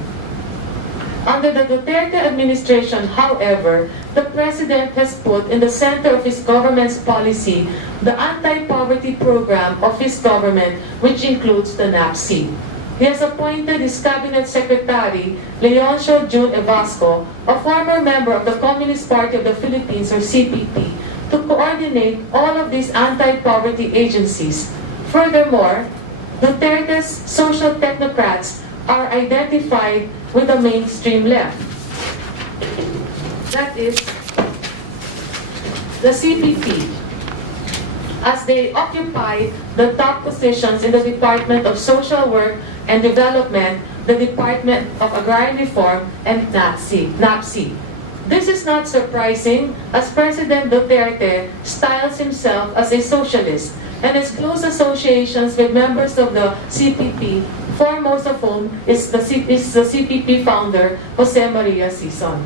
Under the Duterte administration, however, the President has put in the center of his government's policy the anti-poverty program of his government, which includes the NAPC. He has appointed his Cabinet Secretary, Leoncio June Evasco, a former member of the Communist Party of the Philippines, or CPP, to coordinate all of these anti-poverty agencies. Furthermore, Duterte's social technocrats are identified with the mainstream left. That is, the CPP, as they occupy the top positions in the Department of Social Work and Development, the Department of Agrarian Reform, and NAPC. This is not surprising, as President Duterte styles himself as a socialist and has close associations with members of the CPP, foremost of whom is the CPP founder, Jose Maria Sison.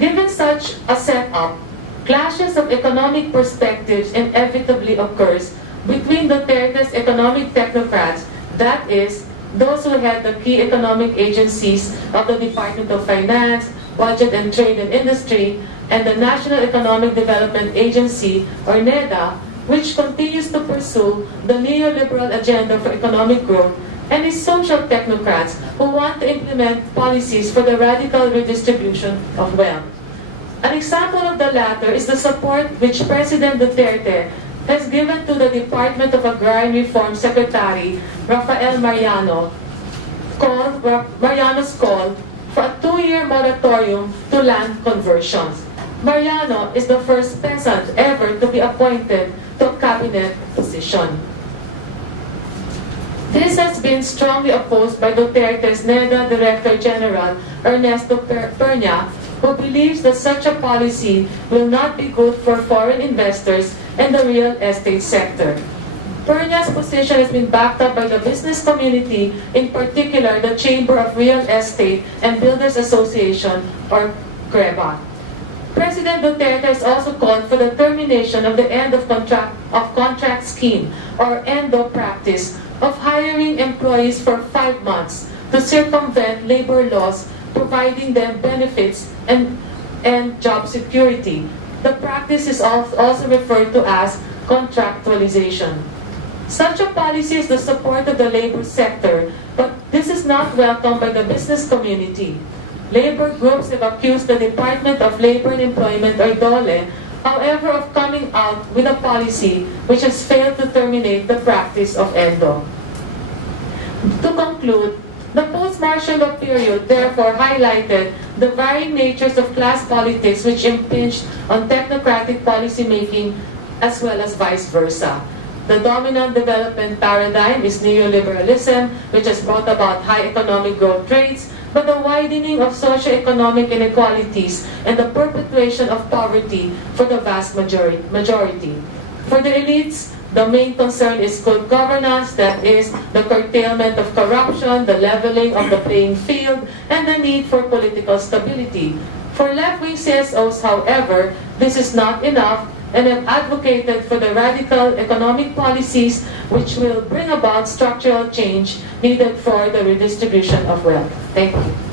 Given such a setup, clashes of economic perspectives inevitably occurs between Duterte's economic technocrats, that is, those who head the key economic agencies of the Department of Finance, Budget and Trade and Industry, and the National Economic Development Agency, or NEDA, which continues to pursue the neoliberal agenda for economic growth, and its social technocrats who want to implement policies for the radical redistribution of wealth. An example of the latter is the support which President Duterte has given to the Department of Agrarian Reform Secretary Rafael Mariano's call for a 2-year moratorium to land conversions. Mariano is the first peasant ever to be appointed to a cabinet position. This has been strongly opposed by Duterte's NEDA Director General Ernesto Perña, who believes that such a policy will not be good for foreign investors and the real estate sector. Perña's position has been backed up by the business community, in particular the Chamber of Real Estate and Builders Association, or CREBA. President Duterte has also called for the termination of the end of contract scheme, or ENDO practice, of hiring employees for 5 months to circumvent labor laws providing them benefits and job security. The practice is also referred to as contractualization. Such a policy is the support of the labor sector, but this is not welcomed by the business community. Labor groups have accused the Department of Labor and Employment, or DOLE, however, of coming out with a policy which has failed to terminate the practice of ENDO. To conclude, the post-martial law period therefore highlighted the varying natures of class politics which impinged on technocratic policymaking as well as vice versa. The dominant development paradigm is neoliberalism, which has brought about high economic growth rates, but the widening of socioeconomic inequalities and the perpetuation of poverty for the vast majority. For the elites, the main concern is good governance, that is, the curtailment of corruption, the leveling of the playing field, and the need for political stability. For left-wing CSOs, however, this is not enough, and have advocated for the radical economic policies which will bring about structural change needed for the redistribution of wealth. Thank you.